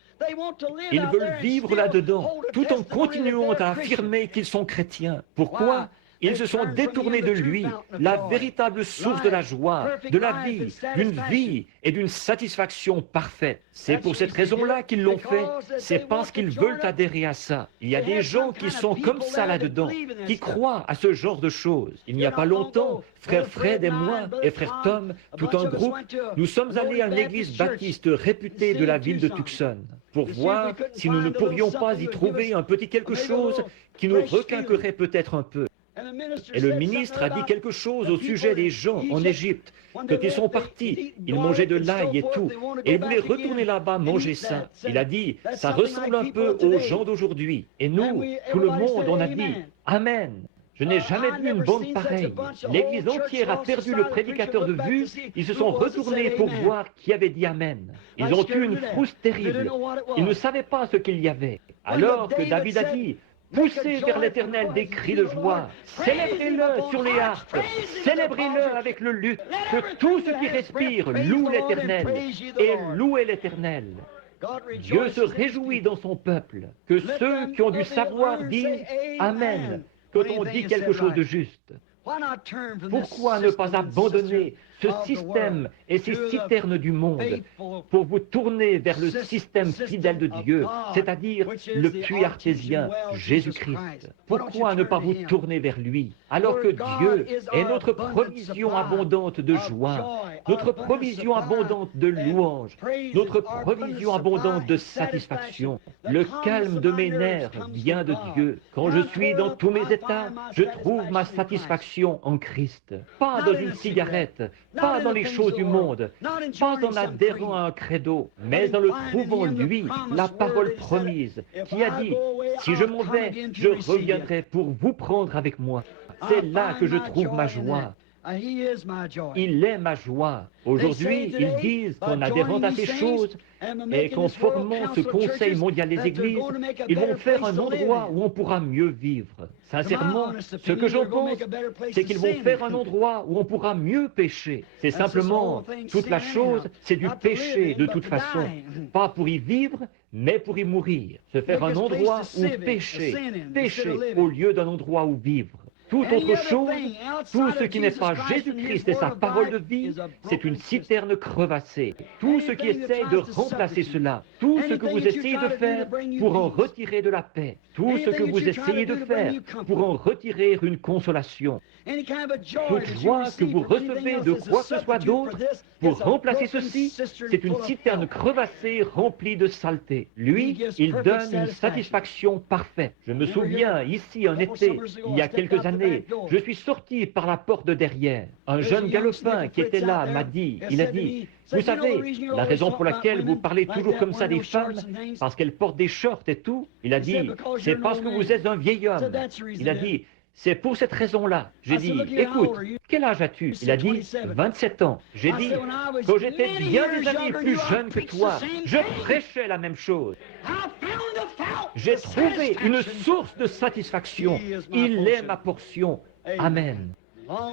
Ils veulent vivre là-dedans, tout en continuant à affirmer qu'ils sont chrétiens. Pourquoi ? Ils se sont détournés de lui, la véritable source de la joie, de la vie, d'une vie et d'une satisfaction parfaite. C'est pour cette raison-là qu'ils l'ont fait, c'est parce qu'ils veulent adhérer à ça. Il y a des gens qui sont comme ça là-dedans, qui croient à ce genre de choses. Il n'y a pas longtemps, frère Fred et moi, et frère Tom, tout un groupe, nous sommes allés à une église baptiste réputée de la ville de Tucson, pour voir si nous ne pourrions pas y trouver un petit quelque chose qui nous requinquerait peut-être un peu. Et le ministre a dit quelque chose au sujet des gens en Égypte. Quand ils sont partis, ils mangeaient de l'ail et tout, et ils voulaient retourner là-bas manger ça. Il a dit, ça ressemble un peu aux gens d'aujourd'hui. Et nous, tout le monde, on a dit, Amen. Je n'ai jamais vu une bande pareille. L'église entière a perdu le prédicateur de vue. Ils se sont retournés pour voir qui avait dit Amen. Ils ont eu une frousse terrible. Ils ne savaient pas ce qu'il y avait. Alors que David a dit, poussez vers l'Éternel des cris de joie, célébrez-le sur les harpes, célébrez-le avec le luth, que tout ce qui respire loue l'Éternel, et louez l'Éternel. Dieu se réjouit dans son peuple, que ceux qui ont du savoir disent Amen, quand on dit quelque chose de juste. Pourquoi ne pas abandonner ce système et ces citernes du monde pour vous tourner vers le système fidèle de Dieu, c'est-à-dire le puits artésien, Jésus-Christ? Pourquoi ne pas vous tourner vers lui, alors que Dieu est notre provision abondante de joie, notre provision abondante de louange, notre provision abondante de satisfaction? Le calme de mes nerfs vient de Dieu. Quand je suis dans tous mes états, je trouve ma satisfaction en Christ. Pas dans une cigarette, pas dans les choses du monde, pas en adhérant à un credo, mais en le trouvant lui, la parole promise, qui a dit, si je m'en vais, je reviendrai pour vous prendre avec moi. C'est là que je trouve ma joie. Il est ma joie. Aujourd'hui, ils disent qu'en adhérant à ces choses et qu'en formant ce Conseil mondial des Églises, ils vont faire un endroit où on pourra mieux vivre. Sincèrement, ce que j'en pense, c'est qu'ils vont faire un endroit où on pourra mieux pécher. C'est simplement, toute la chose, c'est du péché de toute façon. Pas pour y vivre, mais pour y mourir. Se faire un endroit où pécher, au lieu d'un endroit où vivre. Toute autre chose, tout ce qui n'est pas Jésus-Christ et sa parole de vie, c'est une citerne crevassée. Tout ce qui essaye de remplacer cela, tout ce que vous essayez de faire pour en retirer de la paix, tout ce que vous essayez de faire pour en retirer une consolation, toute joie que vous recevez de quoi que ce soit d'autre pour remplacer ceci, c'est une citerne crevassée remplie de saleté. Lui, il donne une satisfaction parfaite. Je me souviens, ici un été, il y a quelques années, je suis sorti par la porte de derrière. Un jeune galopin qui était là m'a dit, il a dit, vous savez, la raison pour laquelle vous parlez toujours comme ça des femmes, parce qu'elles portent des shorts et tout, il a dit, c'est parce que vous êtes un vieil homme. Il a dit, c'est pour cette raison-là. J'ai dit, écoute, quel âge as-tu? Il a dit, 27 ans. J'ai dit, quand j'étais bien des années plus jeune que toi, je prêchais la même chose. J'ai trouvé une source de satisfaction. Il est ma portion. Amen.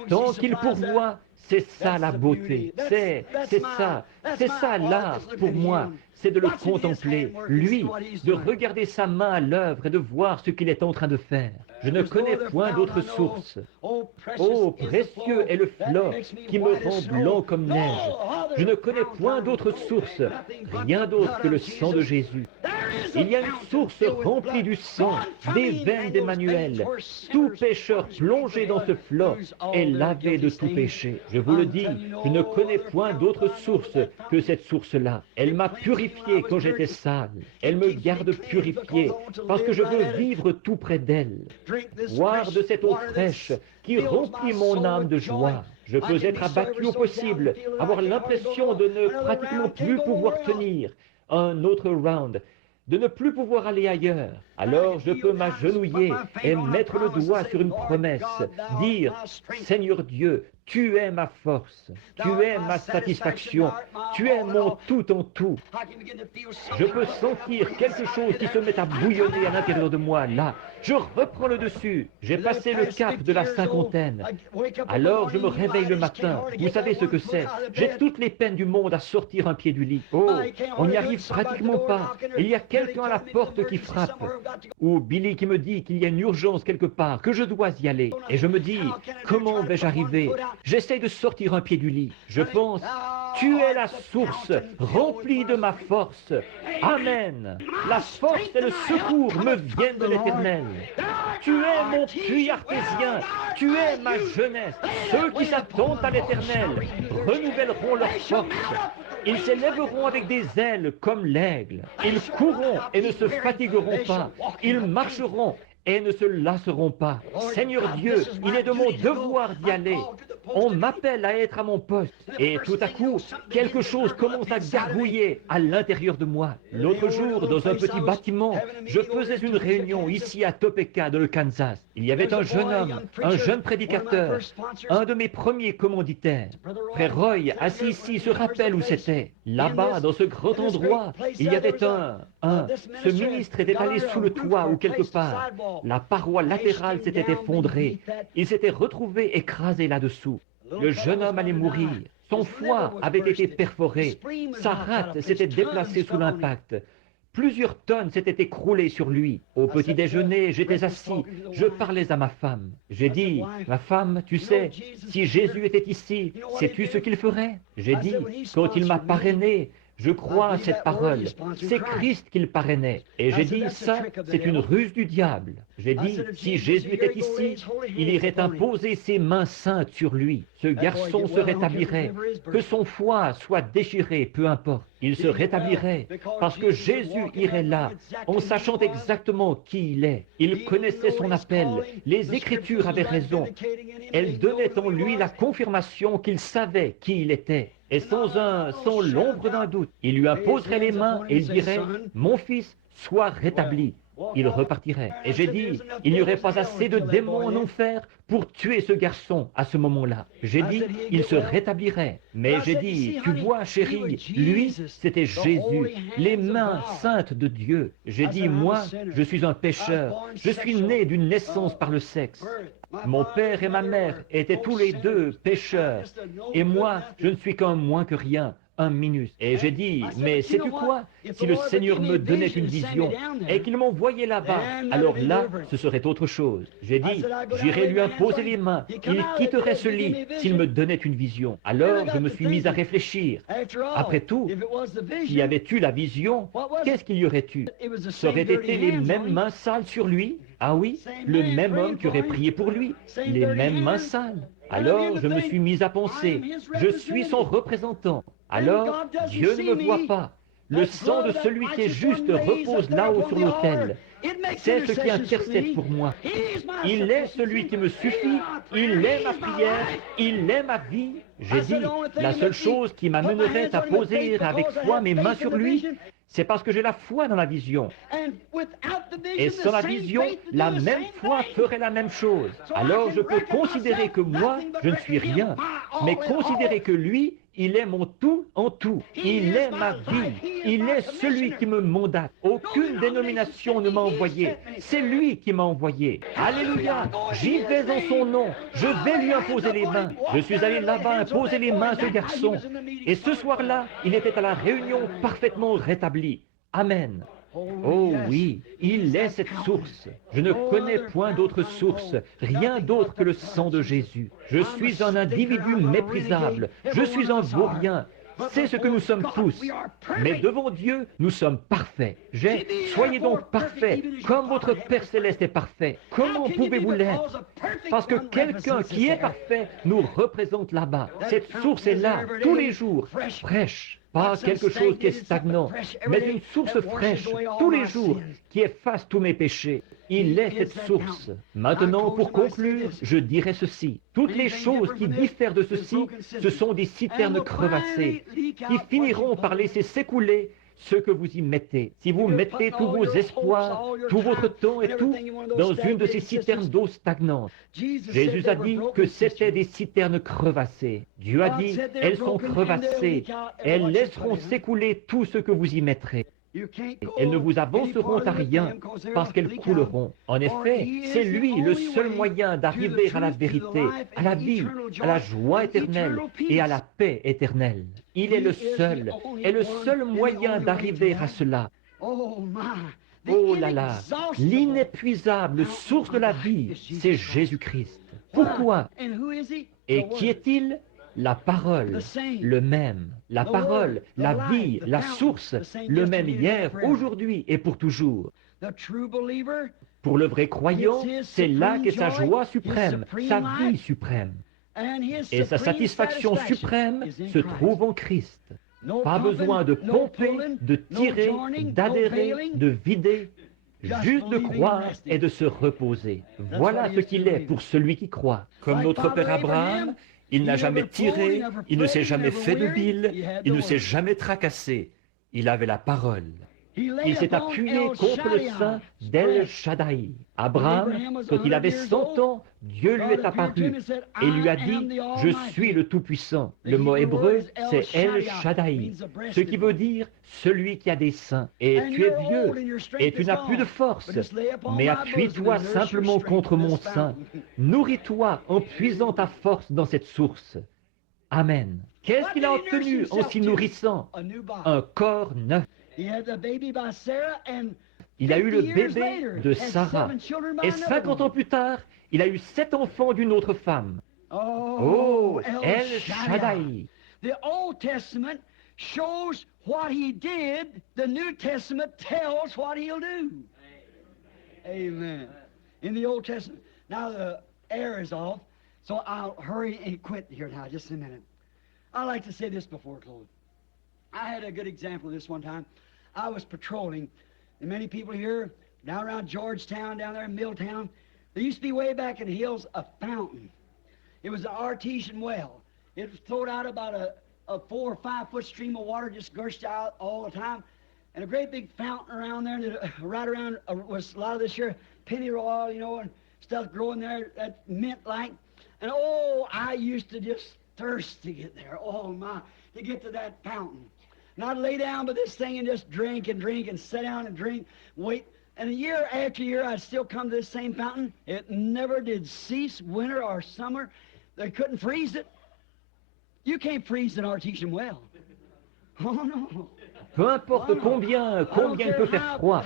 Tant qu'il pourvoit, c'est ça la beauté. C'est ça l'art pour moi. C'est de le contempler, lui, de regarder sa main à l'œuvre et de voir ce qu'il est en train de faire. Je ne connais point d'autre source. Oh, précieux est le fleuve qui me rend blanc comme neige. Je ne connais point d'autre source, rien d'autre que le sang de Jésus. Il y a une source remplie du sang, des veines d'Emmanuel. Tout pécheur plongé dans ce fleuve est lavé de tout péché. Je vous le dis, je ne connais point d'autre source que cette source-là. Elle m'a purifié quand j'étais sale. Elle me garde purifié parce que je veux vivre tout près d'elle. Boire de cette eau fraîche qui remplit mon âme de joie. Je peux être abattu au possible, avoir l'impression de ne pratiquement plus pouvoir tenir un autre round, de ne plus pouvoir aller ailleurs. Alors je peux m'agenouiller et mettre le doigt sur une promesse, dire « Seigneur Dieu, tu es ma force, tu es ma satisfaction, tu es mon tout en tout. » Je peux sentir quelque chose qui se met à bouillonner à l'intérieur de moi, là. Je reprends le dessus. J'ai passé le cap de la cinquantaine. Alors je me réveille le matin. Vous savez ce que c'est? J'ai toutes les peines du monde à sortir un pied du lit. Oh, on n'y arrive pratiquement pas. Il y a quelqu'un à la porte qui frappe. Ou Billy qui me dit qu'il y a une urgence quelque part, que je dois y aller. Et je me dis, comment vais-je arriver? J'essaie de sortir un pied du lit. Je pense, tu es la source remplie de ma force. Amen. La force et le secours me viennent de l'Éternel. Tu es mon puits artésien. Tu es ma jeunesse. Ceux qui s'attendent à l'Éternel renouvelleront leur force. Ils s'élèveront avec des ailes comme l'aigle. Ils courront et ne se fatigueront pas. Ils marcheront et ne se lasseront pas. Seigneur Dieu, il est de mon devoir d'y aller. On m'appelle à être à mon poste. Et tout à coup, quelque chose commence à gargouiller à l'intérieur de moi. L'autre jour, dans un petit bâtiment, je faisais une réunion ici à Topeka, dans le Kansas. Il y avait un jeune homme, un jeune prédicateur, un de mes premiers commanditaires. Frère Roy, assis ici, se rappelle où c'était. Là-bas, dans ce grand endroit, il y avait ce ministre était allé sous le toit ou quelque part. La paroi latérale s'était effondrée. Il s'était retrouvé écrasé là-dessous. Le jeune homme allait mourir. Son foie avait été perforé. Sa rate s'était déplacée sous l'impact. Plusieurs tonnes s'étaient écroulées sur lui. Au petit déjeuner, j'étais assis, je parlais à ma femme. J'ai dit, ma femme, tu sais, si Jésus était ici, sais-tu ce qu'il ferait? J'ai dit, quand il m'a parrainé, je crois à cette parole. C'est Christ qu'il parrainait. Et j'ai dit, ça, c'est une ruse du diable. J'ai dit, si Jésus était ici, il irait imposer ses mains saintes sur lui. Ce garçon se rétablirait. Que son foie soit déchiré, peu importe. Il se rétablirait parce que Jésus irait là, en sachant exactement qui il est. Il connaissait son appel. Les Écritures avaient raison. Elles donnaient en lui la confirmation qu'il savait qui il était. Et sans l'ombre d'un doute, il lui imposerait les mains et il dirait, « Mon fils, sois rétabli. » Il repartirait. Et j'ai dit, il n'y aurait pas assez de démons en enfer pour tuer ce garçon à ce moment-là. J'ai dit, il se rétablirait. Mais j'ai dit, tu vois, chérie, lui, c'était Jésus, les mains saintes de Dieu. J'ai dit, moi, je suis un pécheur. Je suis né d'une naissance par le sexe. Mon père et ma mère étaient tous les deux pécheurs. Et moi, je ne suis qu'un moins que rien. Un minus. Et j'ai dit, mais sais-tu quoi? Si le Seigneur me donnait une vision et qu'il m'envoyait là-bas, alors là, ce serait autre chose. J'ai dit, j'irais lui imposer les mains, il quitterait ce lit s'il me donnait une vision. Alors, je me suis mis à réfléchir. Après tout, s'il y avait eu la vision, qu'est-ce qu'il y aurait eu? Ça aurait été les mêmes mains sales sur lui? Ah oui, le même homme qui aurait prié pour lui, les mêmes mains sales. Alors, je me suis mis à penser, je suis son représentant. Alors, Dieu ne me voit pas. Le sang de celui qui est juste repose là-haut sur l'autel. C'est ce qui intercède pour moi. Il est celui qui me suffit, il est ma prière, il est ma vie. J'ai dit, la seule chose qui m'amènerait à poser avec foi mes mains sur lui, c'est parce que j'ai la foi dans la vision. Et sans la vision, la même foi ferait la même chose. Alors je peux considérer que moi, je ne suis rien, mais considérer que lui, il est mon tout en tout. Il est ma vie. Il est celui qui me mandate. Aucune dénomination ne m'a envoyé. C'est lui qui m'a envoyé. Alléluia. J'y vais en son nom. Je vais lui imposer les mains. Je suis allé là-bas imposer les mains à ce garçon. Et ce soir-là, il était à la réunion parfaitement rétabli. Amen. Oh oui, il est cette source. Je ne connais point d'autre source, rien d'autre que le sang de Jésus. Je suis un individu méprisable, je suis un vaurien. C'est ce que nous sommes tous. Mais devant Dieu, nous sommes parfaits. Soyez donc parfaits, comme votre Père Céleste est parfait. Comment pouvez-vous l'être? Parce que quelqu'un qui est parfait nous représente là-bas. Cette source est là, tous les jours, fraîche. Pas quelque chose qui est stagnant, mais une source fraîche, tous les jours, qui efface tous mes péchés. Il est cette source. Maintenant, pour conclure, je dirais ceci. Toutes les choses qui diffèrent de ceci, ce sont des citernes crevassées, qui finiront par laisser s'écouler ce que vous y mettez. Si vous mettez tous vos espoirs, tout votre temps et tout dans une de ces citernes d'eau stagnante, Jésus a dit que c'était des citernes crevassées. Dieu a dit, elles sont crevassées, elles laisseront s'écouler tout ce que vous y mettrez. Elles ne vous avanceront à rien parce qu'elles couleront. En effet, c'est lui le seul moyen d'arriver à la vérité, à la vie, à la joie éternelle et à la paix éternelle. Il est le seul moyen d'arriver à cela. Oh là là, l'inépuisable source de la vie, c'est Jésus-Christ. Pourquoi? Et qui est-il? La parole, le même. La parole, la vie, la source, le même hier, aujourd'hui et pour toujours. Pour le vrai croyant, c'est là qu'est sa joie suprême, sa vie suprême. Et sa satisfaction suprême se trouve en Christ. Pas besoin de pomper, de tirer, d'adhérer, de vider, juste de croire et de se reposer. Voilà ce qu'il est pour celui qui croit. Comme notre père Abraham, il n'a jamais tiré, il ne s'est jamais fait de bile, il ne s'est jamais tracassé. Il avait la parole. Il s'est appuyé contre le sein d'El Shaddai. Abraham, quand il avait 100 ans, Dieu lui est apparu et lui a dit « Je suis le Tout-Puissant ». Le mot hébreu, c'est El Shaddai, ce qui veut dire « celui qui a des seins ». Et tu es vieux et tu n'as plus de force, mais appuie-toi simplement contre mon sein. Nourris-toi en puisant ta force dans cette source. Amen. Qu'est-ce qu'il a obtenu en s'y nourrissant? Un corps neuf. Il a eu le bébé de Sarah. Et 50 ans plus tard, il a eu 7 enfants d'une autre femme. Oh, El Shaddai. The Old Testament shows what he did. The New Testament tells what he'll do. Amen. In the Old Testament. Now the air is off, so I'll hurry and quit here now, just a minute. I like to say this before close. I had a good example of this one time. I was patrolling, and many people here, down around Georgetown, down there in Milltown, there used to be way back in the hills a fountain. It was an artesian well. It was thrown out about a 4 or 5 foot stream of water, just gushed out all the time. And a great big fountain around there, and right around was a lot of this here pennyroyal, you know, and stuff growing there, that mint-like. And oh, I used to just thirst to get there, oh my, to get to that fountain. And I'd lay down by this thing and just drink and sit down and drink, wait. And year after year, I'd still come to this same fountain. It never did cease, winter or summer. They couldn't freeze it. You can't freeze an artesian well. Oh no. Peu importe combien il peut faire froid,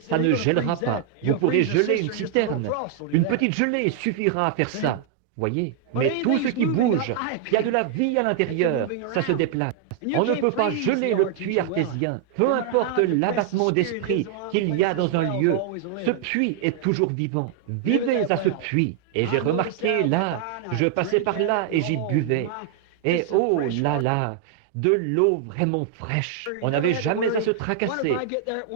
ça ne gèlera pas. Vous pourrez geler une citerne. Une petite gelée suffira à faire ça. Voyez? Mais tout ce qui bouge, qui a de la vie à l'intérieur, ça se déplace. On ne peut pas geler le puits artésien. Peu importe l'abattement d'esprit qu'il y a dans un lieu, ce puits est toujours vivant. Vivez à ce puits. Et j'ai remarqué là, je passais par là et j'y buvais. Et oh là là, de l'eau vraiment fraîche. On n'avait jamais à se tracasser.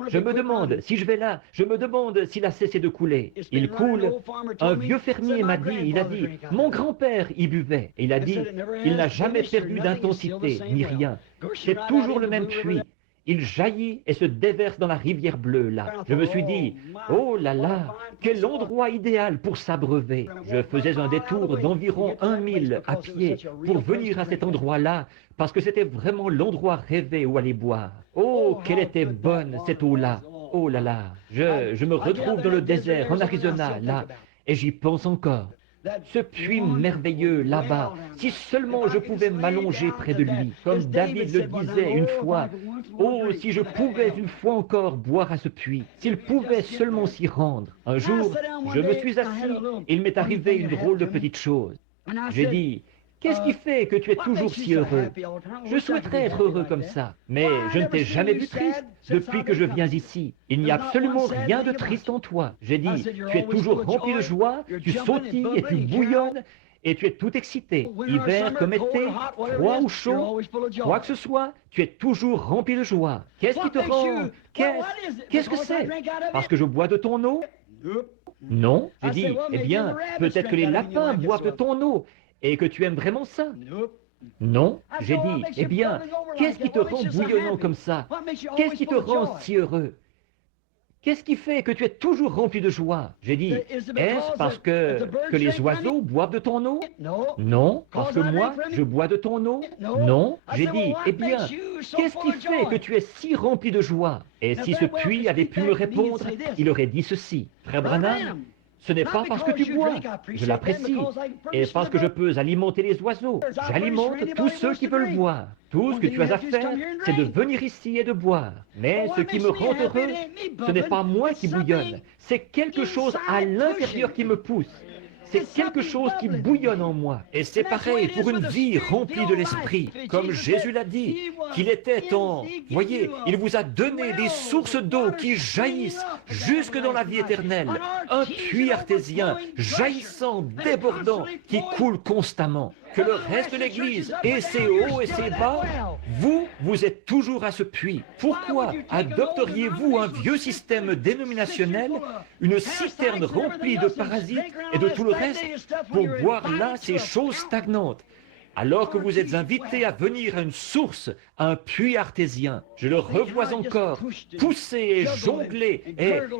Je me demande, si je vais là, je me demande s'il a cessé de couler. Il coule. Un vieux fermier m'a dit, il a dit, mon grand-père y buvait. Il a dit, il n'a jamais perdu d'intensité, ni rien. C'est toujours le même puits. Il jaillit et se déverse dans la rivière bleue, là. Je me suis dit, oh là là, quel endroit idéal pour s'abreuver. Je faisais un détour d'environ 1 mille à pied pour venir à cet endroit-là, parce que c'était vraiment l'endroit rêvé où aller boire. Oh, quelle était bonne cette eau-là. Oh là là, je me retrouve dans le désert, en Arizona, là, et j'y pense encore. Ce puits merveilleux là-bas, si seulement je pouvais m'allonger près de lui, comme David le disait une fois. Oh, si je pouvais une fois encore boire à ce puits, s'il pouvait seulement s'y rendre. Un jour, je me suis assis, il m'est arrivé une drôle de petite chose. J'ai dit, qu'est-ce qui fait que tu es toujours si heureux? Je souhaiterais être heureux comme ça, mais je ne t'ai jamais vu triste depuis que je viens ici. Il n'y a absolument rien de triste en toi. J'ai dit, tu es toujours rempli de joie, tu sautilles et tu bouillonnes, et tu es tout excité. Hiver comme été, froid ou chaud, quoi que ce soit, tu es toujours rempli de joie. Qu'est-ce qui te rend... Qu'est-ce que c'est? Parce que je bois de ton eau? Non. J'ai dit, eh bien, peut-être que les lapins boivent de ton eau. Et que tu aimes vraiment ça? Non, j'ai dit, eh bien, qu'est-ce qui te rend bouillonnant comme ça? Qu'est-ce qui te rend si heureux? Qu'est-ce qui fait que tu es toujours rempli de joie? J'ai dit, est-ce parce que les oiseaux boivent de ton eau? Non. Parce que moi, je bois de ton eau? Non. J'ai dit, eh bien, qu'est-ce qui fait que tu es si rempli de joie? Et si ce puits avait pu me répondre, il aurait dit ceci, Frère Branham, ce n'est pas parce que tu bois, je l'apprécie, et parce que je peux alimenter les oiseaux. J'alimente tous ceux qui veulent boire. Tout ce que tu as à faire, c'est de venir ici et de boire. Mais ce qui me rend heureux, ce n'est pas moi qui bouillonne, c'est quelque chose à l'intérieur qui me pousse. C'est quelque chose qui bouillonne en moi. Et c'est pareil pour une vie remplie de l'Esprit. Comme Jésus l'a dit, qu'il était en... Voyez, il vous a donné des sources d'eau qui jaillissent jusque dans la vie éternelle. Un puits artésien, jaillissant, débordant, qui coule constamment. Que le reste de l'Église ait ses hauts et ses bas, vous êtes toujours à ce puits. Pourquoi adopteriez-vous un vieux système dénominationnel, une citerne remplie de parasites et de tout le reste, pour boire là ces choses stagnantes, alors que vous êtes invité à venir à une source, à un puits artésien? Je le revois encore, pousser et jongler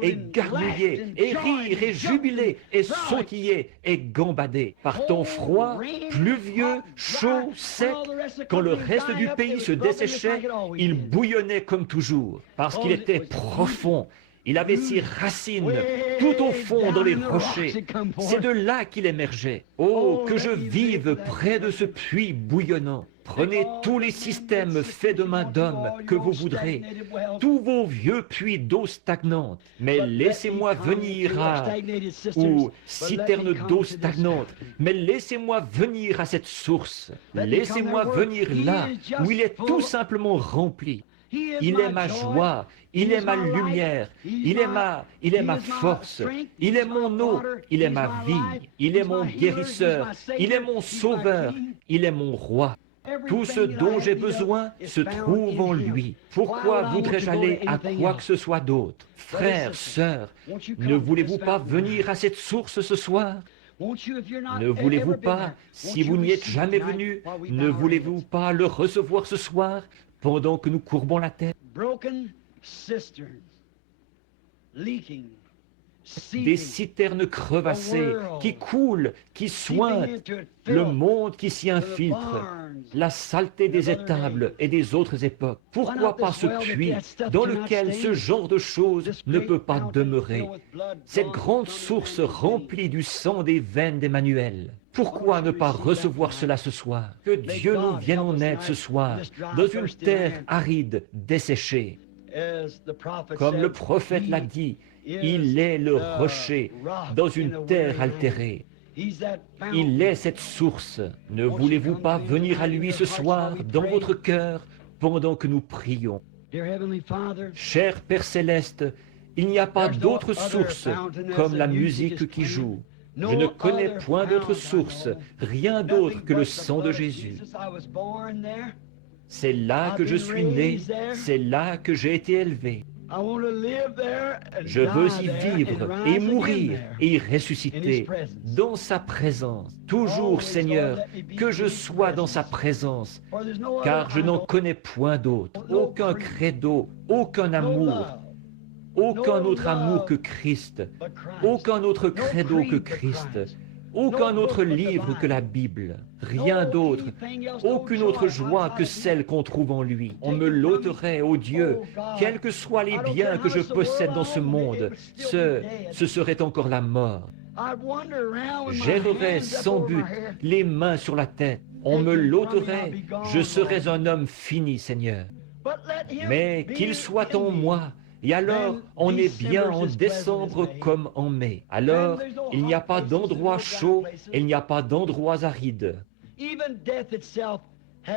et gargouiller, et rire et jubiler, et sautiller et gambader. Par temps froid, pluvieux, chaud, sec, quand le reste du pays se desséchait, il bouillonnait comme toujours, parce qu'il était profond. Il avait ses racines tout au fond dans les rochers. C'est de là qu'il émergeait. Oh, que je vive près de ce puits bouillonnant. Prenez tous les systèmes faits de main d'homme que vous voudrez, tous vos vieux puits d'eau stagnante, mais laissez-moi venir ou citernes d'eau stagnante, mais laissez-moi venir à cette source, laissez-moi venir là où il est tout simplement rempli. Il est ma joie, il est ma lumière, il est ma force, il est mon eau, il est ma vie, il est mon guérisseur, il est mon sauveur, il est mon roi. Tout ce dont j'ai besoin se trouve en lui. Pourquoi voudrais-je aller à quoi que ce soit d'autre? Frères, sœurs, ne voulez-vous pas venir à cette source ce soir? Ne voulez-vous pas, si vous n'y êtes jamais venu, ne voulez-vous pas le recevoir ce soir pendant que nous courbons la tête? Des citernes crevassées qui coulent, qui sointent, le monde qui s'y infiltre, la saleté des étables et des autres époques. Pourquoi pas ce puits dans lequel ce genre de choses ne peut pas demeurer? Cette grande source remplie du sang des veines d'Emmanuel. Pourquoi ne pas recevoir cela ce soir? Que Dieu nous vienne en aide ce soir, dans une terre aride, desséchée. Comme le prophète l'a dit, il est le rocher dans une terre altérée. Il est cette source. Ne voulez-vous pas venir à lui ce soir dans votre cœur pendant que nous prions? Cher Père Céleste, il n'y a pas d'autre source comme la musique qui joue. Je ne connais point d'autre source, rien d'autre que le sang de Jésus. C'est là que je suis né, c'est là que j'ai été élevé. Je veux y vivre et mourir et y ressusciter dans sa présence. Toujours, Seigneur, que je sois dans sa présence, car je n'en connais point d'autre, aucun credo, aucun amour, aucun autre amour que Christ, aucun autre credo que Christ, aucun autre livre que la Bible, rien d'autre, aucune autre joie que celle qu'on trouve en lui. On me l'ôterait, ô Dieu, quels que soient les biens que je possède dans ce monde, ce serait encore la mort. J'errerais sans but, les mains sur la tête, on me l'ôterait, je serais un homme fini, Seigneur. Mais qu'il soit en moi, et alors, on est bien en décembre comme en mai. Alors, il n'y a pas d'endroit chaud et il n'y a pas d'endroits arides.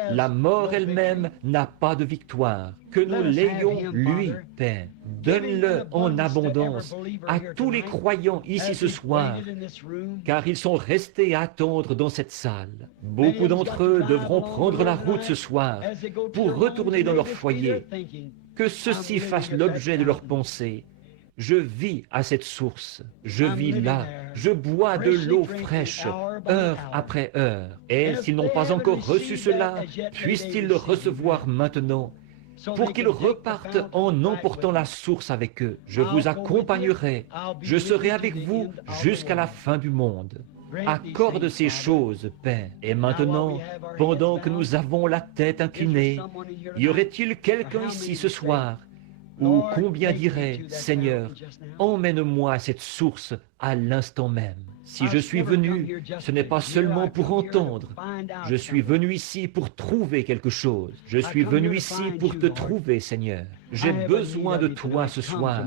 La mort elle-même n'a pas de victoire. Que nous l'ayons, lui, Père. Donne-le en abondance à tous les croyants ici ce soir, car ils sont restés à attendre dans cette salle. Beaucoup d'entre eux devront prendre la route ce soir pour retourner dans leur foyer. Que ceci fasse l'objet de leurs pensées. Je vis à cette source, je vis là, je bois de l'eau fraîche, heure après heure. Et s'ils n'ont pas encore reçu cela, puissent-ils le recevoir maintenant, pour qu'ils repartent en emportant la source avec eux. Je vous accompagnerai, je serai avec vous jusqu'à la fin du monde. Accorde ces choses, Père. Et maintenant, pendant que nous avons la tête inclinée, y aurait-il quelqu'un ici ce soir ou combien dirait, Seigneur, emmène-moi à cette source à l'instant même. Si je suis venu, ce n'est pas seulement pour entendre. Je suis venu ici pour trouver quelque chose. Je suis venu ici pour te trouver, Seigneur. J'ai besoin de toi ce soir.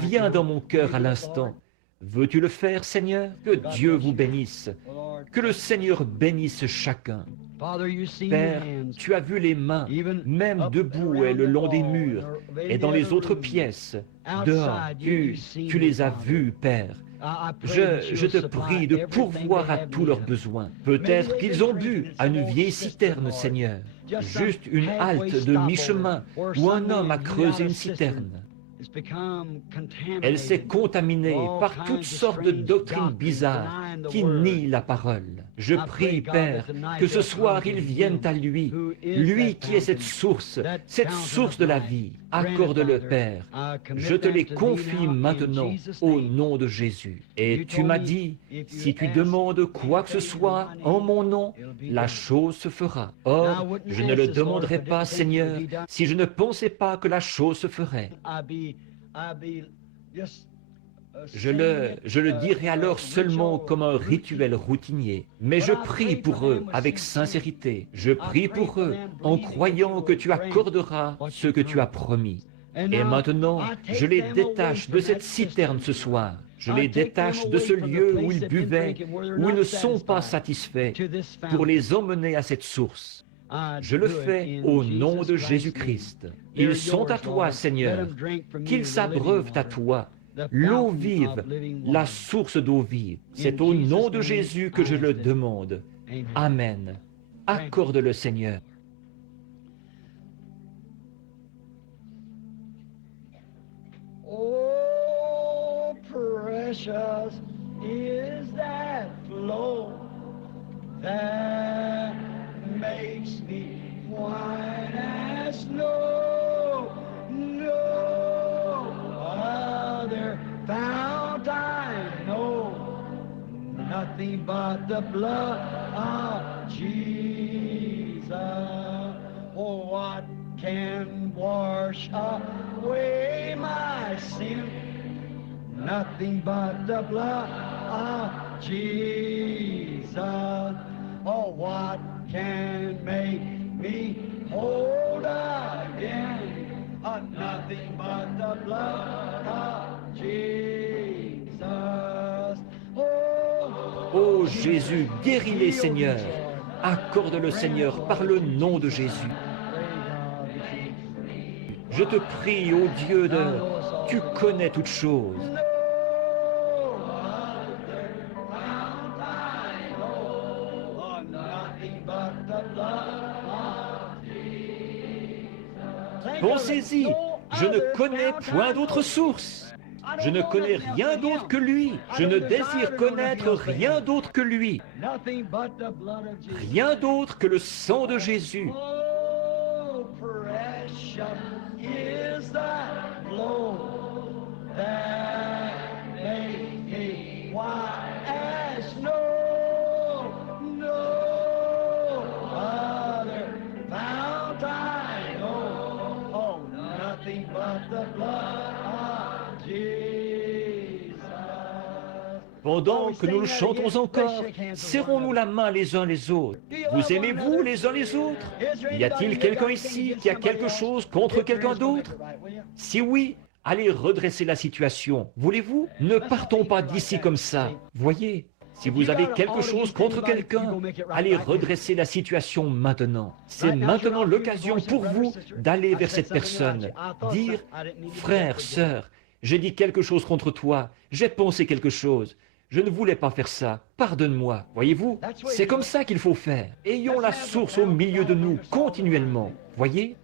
Viens dans mon cœur à l'instant. Veux-tu le faire, Seigneur? Que Dieu vous bénisse. Que le Seigneur bénisse chacun. Père, tu as vu les mains, même debout et le long des murs, et dans les autres pièces, dehors, tu les as vues, Père. Je te prie de pourvoir à tous leurs besoins. Peut-être qu'ils ont bu à une vieille citerne, Seigneur. Juste une halte de mi-chemin où un homme a creusé une citerne. Elle s'est contaminée par toutes sortes de doctrines bizarres qui nient la parole. Je prie, Père, que ce soir ils viennent à lui, lui qui est cette source de la vie. Accorde-le, Père. Je te les confie maintenant au nom de Jésus. Et tu m'as dit, si tu demandes quoi que ce soit en mon nom, la chose se fera. Or, je ne le demanderai pas, Seigneur, si je ne pensais pas que la chose se ferait. Je le dirai alors seulement comme un rituel routinier. Mais je prie pour eux avec sincérité. Je prie pour eux en croyant que tu accorderas ce que tu as promis. Et maintenant, je les détache de cette citerne ce soir. Je les détache de ce lieu où ils buvaient, où ils ne sont pas satisfaits, pour les emmener à cette source. Je le fais au nom de Jésus-Christ. Ils sont à toi, Seigneur, qu'ils s'abreuvent à toi. L'eau vive, la source d'eau vive. C'est au nom de Jésus que je le demande. Amen. Accorde-le, Seigneur. Oh, precious is that flow that makes me white as snow. No other fount I know, nothing but the blood of Jesus. Oh, what can wash away my sin? Nothing but the blood of Jesus. Oh, what can make me whole again? Nothing but the blood of Jesus. Ô Jésus, guéris-les, Seigneur. Accorde-le, Seigneur, par le nom de Jésus. Je te prie, ô Dieu tu connais toutes choses. Pensez-y, je ne connais point d'autre source. Je ne connais rien d'autre que lui. Je ne désire connaître rien d'autre que lui. Rien d'autre que le sang de Jésus. Pendant que nous le chantons encore, serrons-nous la main les uns les autres. Vous aimez-vous les uns les autres? Y a-t-il quelqu'un ici qui a quelque chose contre quelqu'un d'autre? Si oui, allez redresser la situation. Voulez-vous? Ne partons pas d'ici comme ça. Voyez, si vous avez quelque chose contre quelqu'un, allez redresser la situation maintenant. C'est maintenant l'occasion pour vous d'aller vers cette personne. Dire, frère, sœur, j'ai dit quelque chose contre toi, j'ai pensé quelque chose. Je ne voulais pas faire ça. Pardonne-moi. Voyez-vous, c'est comme ça qu'il faut faire. Ayons la source au milieu de nous continuellement. Voyez?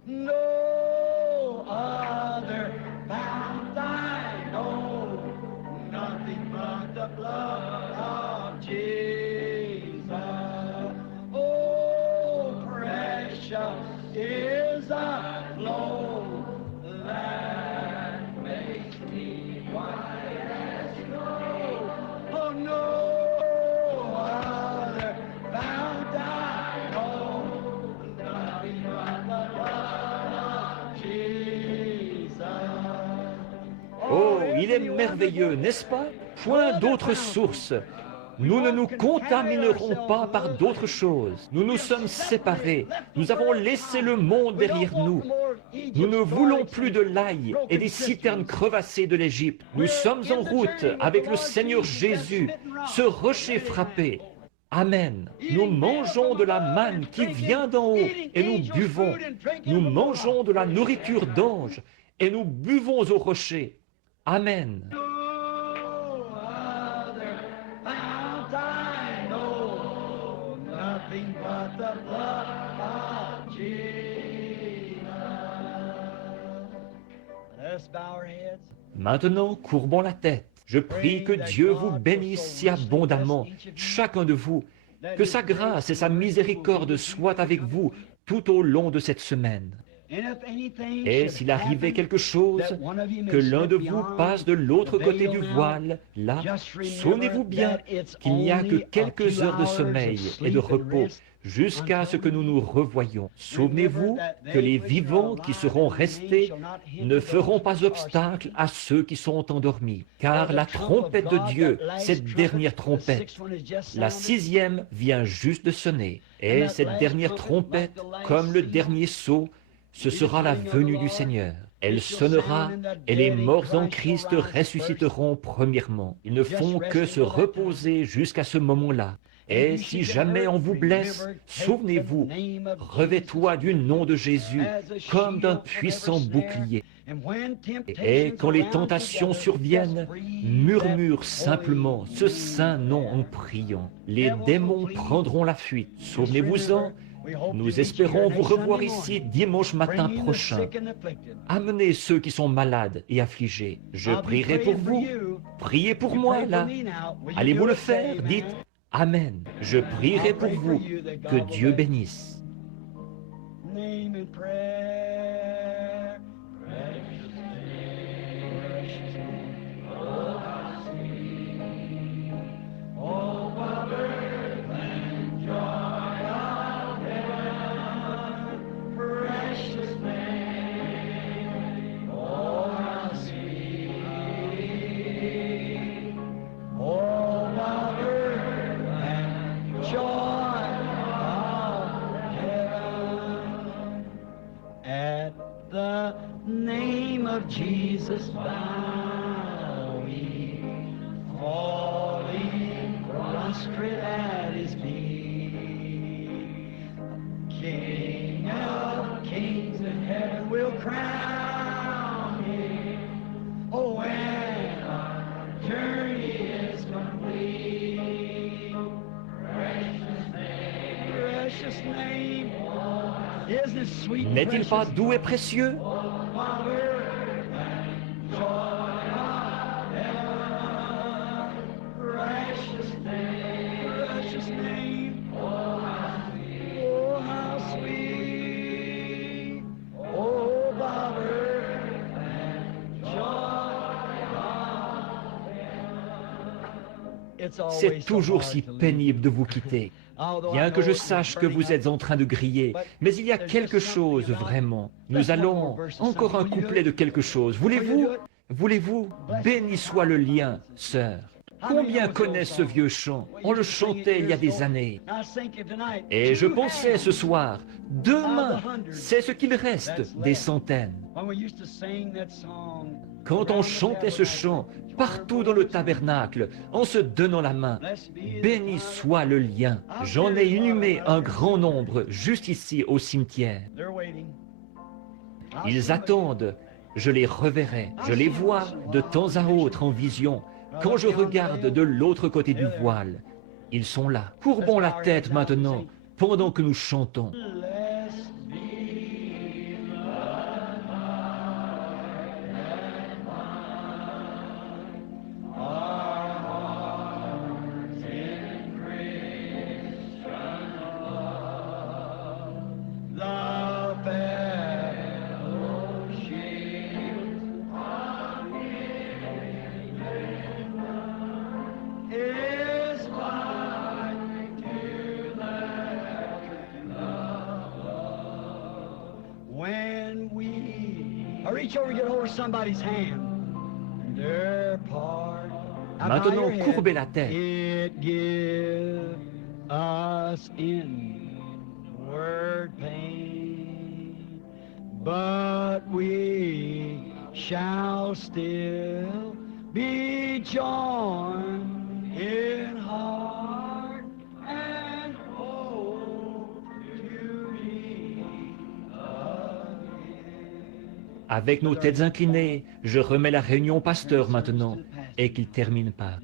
Oh, il est merveilleux, n'est-ce pas? Point d'autre source. Nous ne nous contaminerons pas par d'autres choses. Nous nous sommes séparés. Nous avons laissé le monde derrière nous. Nous ne voulons plus de l'ail et des citernes crevassées de l'Égypte. Nous sommes en route avec le Seigneur Jésus, ce rocher frappé. Amen. Nous mangeons de la manne qui vient d'en haut et nous buvons. Nous mangeons de la nourriture d'ange et nous buvons au rocher. Amen. Maintenant, courbons la tête. Je prie que Dieu vous bénisse si abondamment, chacun de vous, que sa grâce et sa miséricorde soient avec vous tout au long de cette semaine. Et s'il arrivait quelque chose, que l'un de vous passe de l'autre côté du voile, là, souvenez-vous bien qu'il n'y a que quelques heures de sommeil et de repos, jusqu'à ce que nous nous revoyions. Souvenez-vous que les vivants qui seront restés ne feront pas obstacle à ceux qui sont endormis, car la trompette de Dieu, cette dernière trompette, la 6e vient juste de sonner, et cette dernière trompette, comme le dernier sceau, ce sera la venue du Seigneur. Elle sonnera et les morts en Christ ressusciteront premièrement. Ils ne font que se reposer jusqu'à ce moment-là. Et si jamais on vous blesse, souvenez-vous, revêt-toi du nom de Jésus comme d'un puissant bouclier. Et quand les tentations surviennent, murmure simplement ce saint nom en priant. Les démons prendront la fuite. Souvenez-vous-en, nous espérons vous revoir ici dimanche matin prochain. Amenez ceux qui sont malades et affligés. Je prierai pour vous. Priez pour moi, là. Allez-vous le faire? Dites Amen. Je prierai pour vous. Que Dieu bénisse. Jesus bowing, falling prostrate at his feet. King of kings in heaven will crown him. Oh, when our journey is complete, precious name, isn't it sweet? N'est-il pas doux et précieux? C'est toujours si pénible de vous quitter. Bien que je sache que vous êtes en train de griller, mais il y a quelque chose vraiment. Nous allons encore un couplet de quelque chose. Voulez-vous? Voulez-vous? Béni soit le lien, sœur. Combien connaissent ce vieux chant? On le chantait il y a des années. Et je pensais ce soir, demain, c'est ce qu'il reste des centaines. Quand on chantait ce chant, partout dans le tabernacle, en se donnant la main, béni soit le lien. J'en ai inhumé un grand nombre juste ici au cimetière. Ils attendent, je les reverrai, je les vois de temps à autre en vision, quand je regarde de l'autre côté du voile. Ils sont là. Courbons la tête maintenant, pendant que nous chantons. Maintenant, courbez la tête. It give us inward pain, but we shall still be joined in heart and hope to meet again. Avec nos têtes inclinées, je remets la réunion au pasteur maintenant et qu'il termine par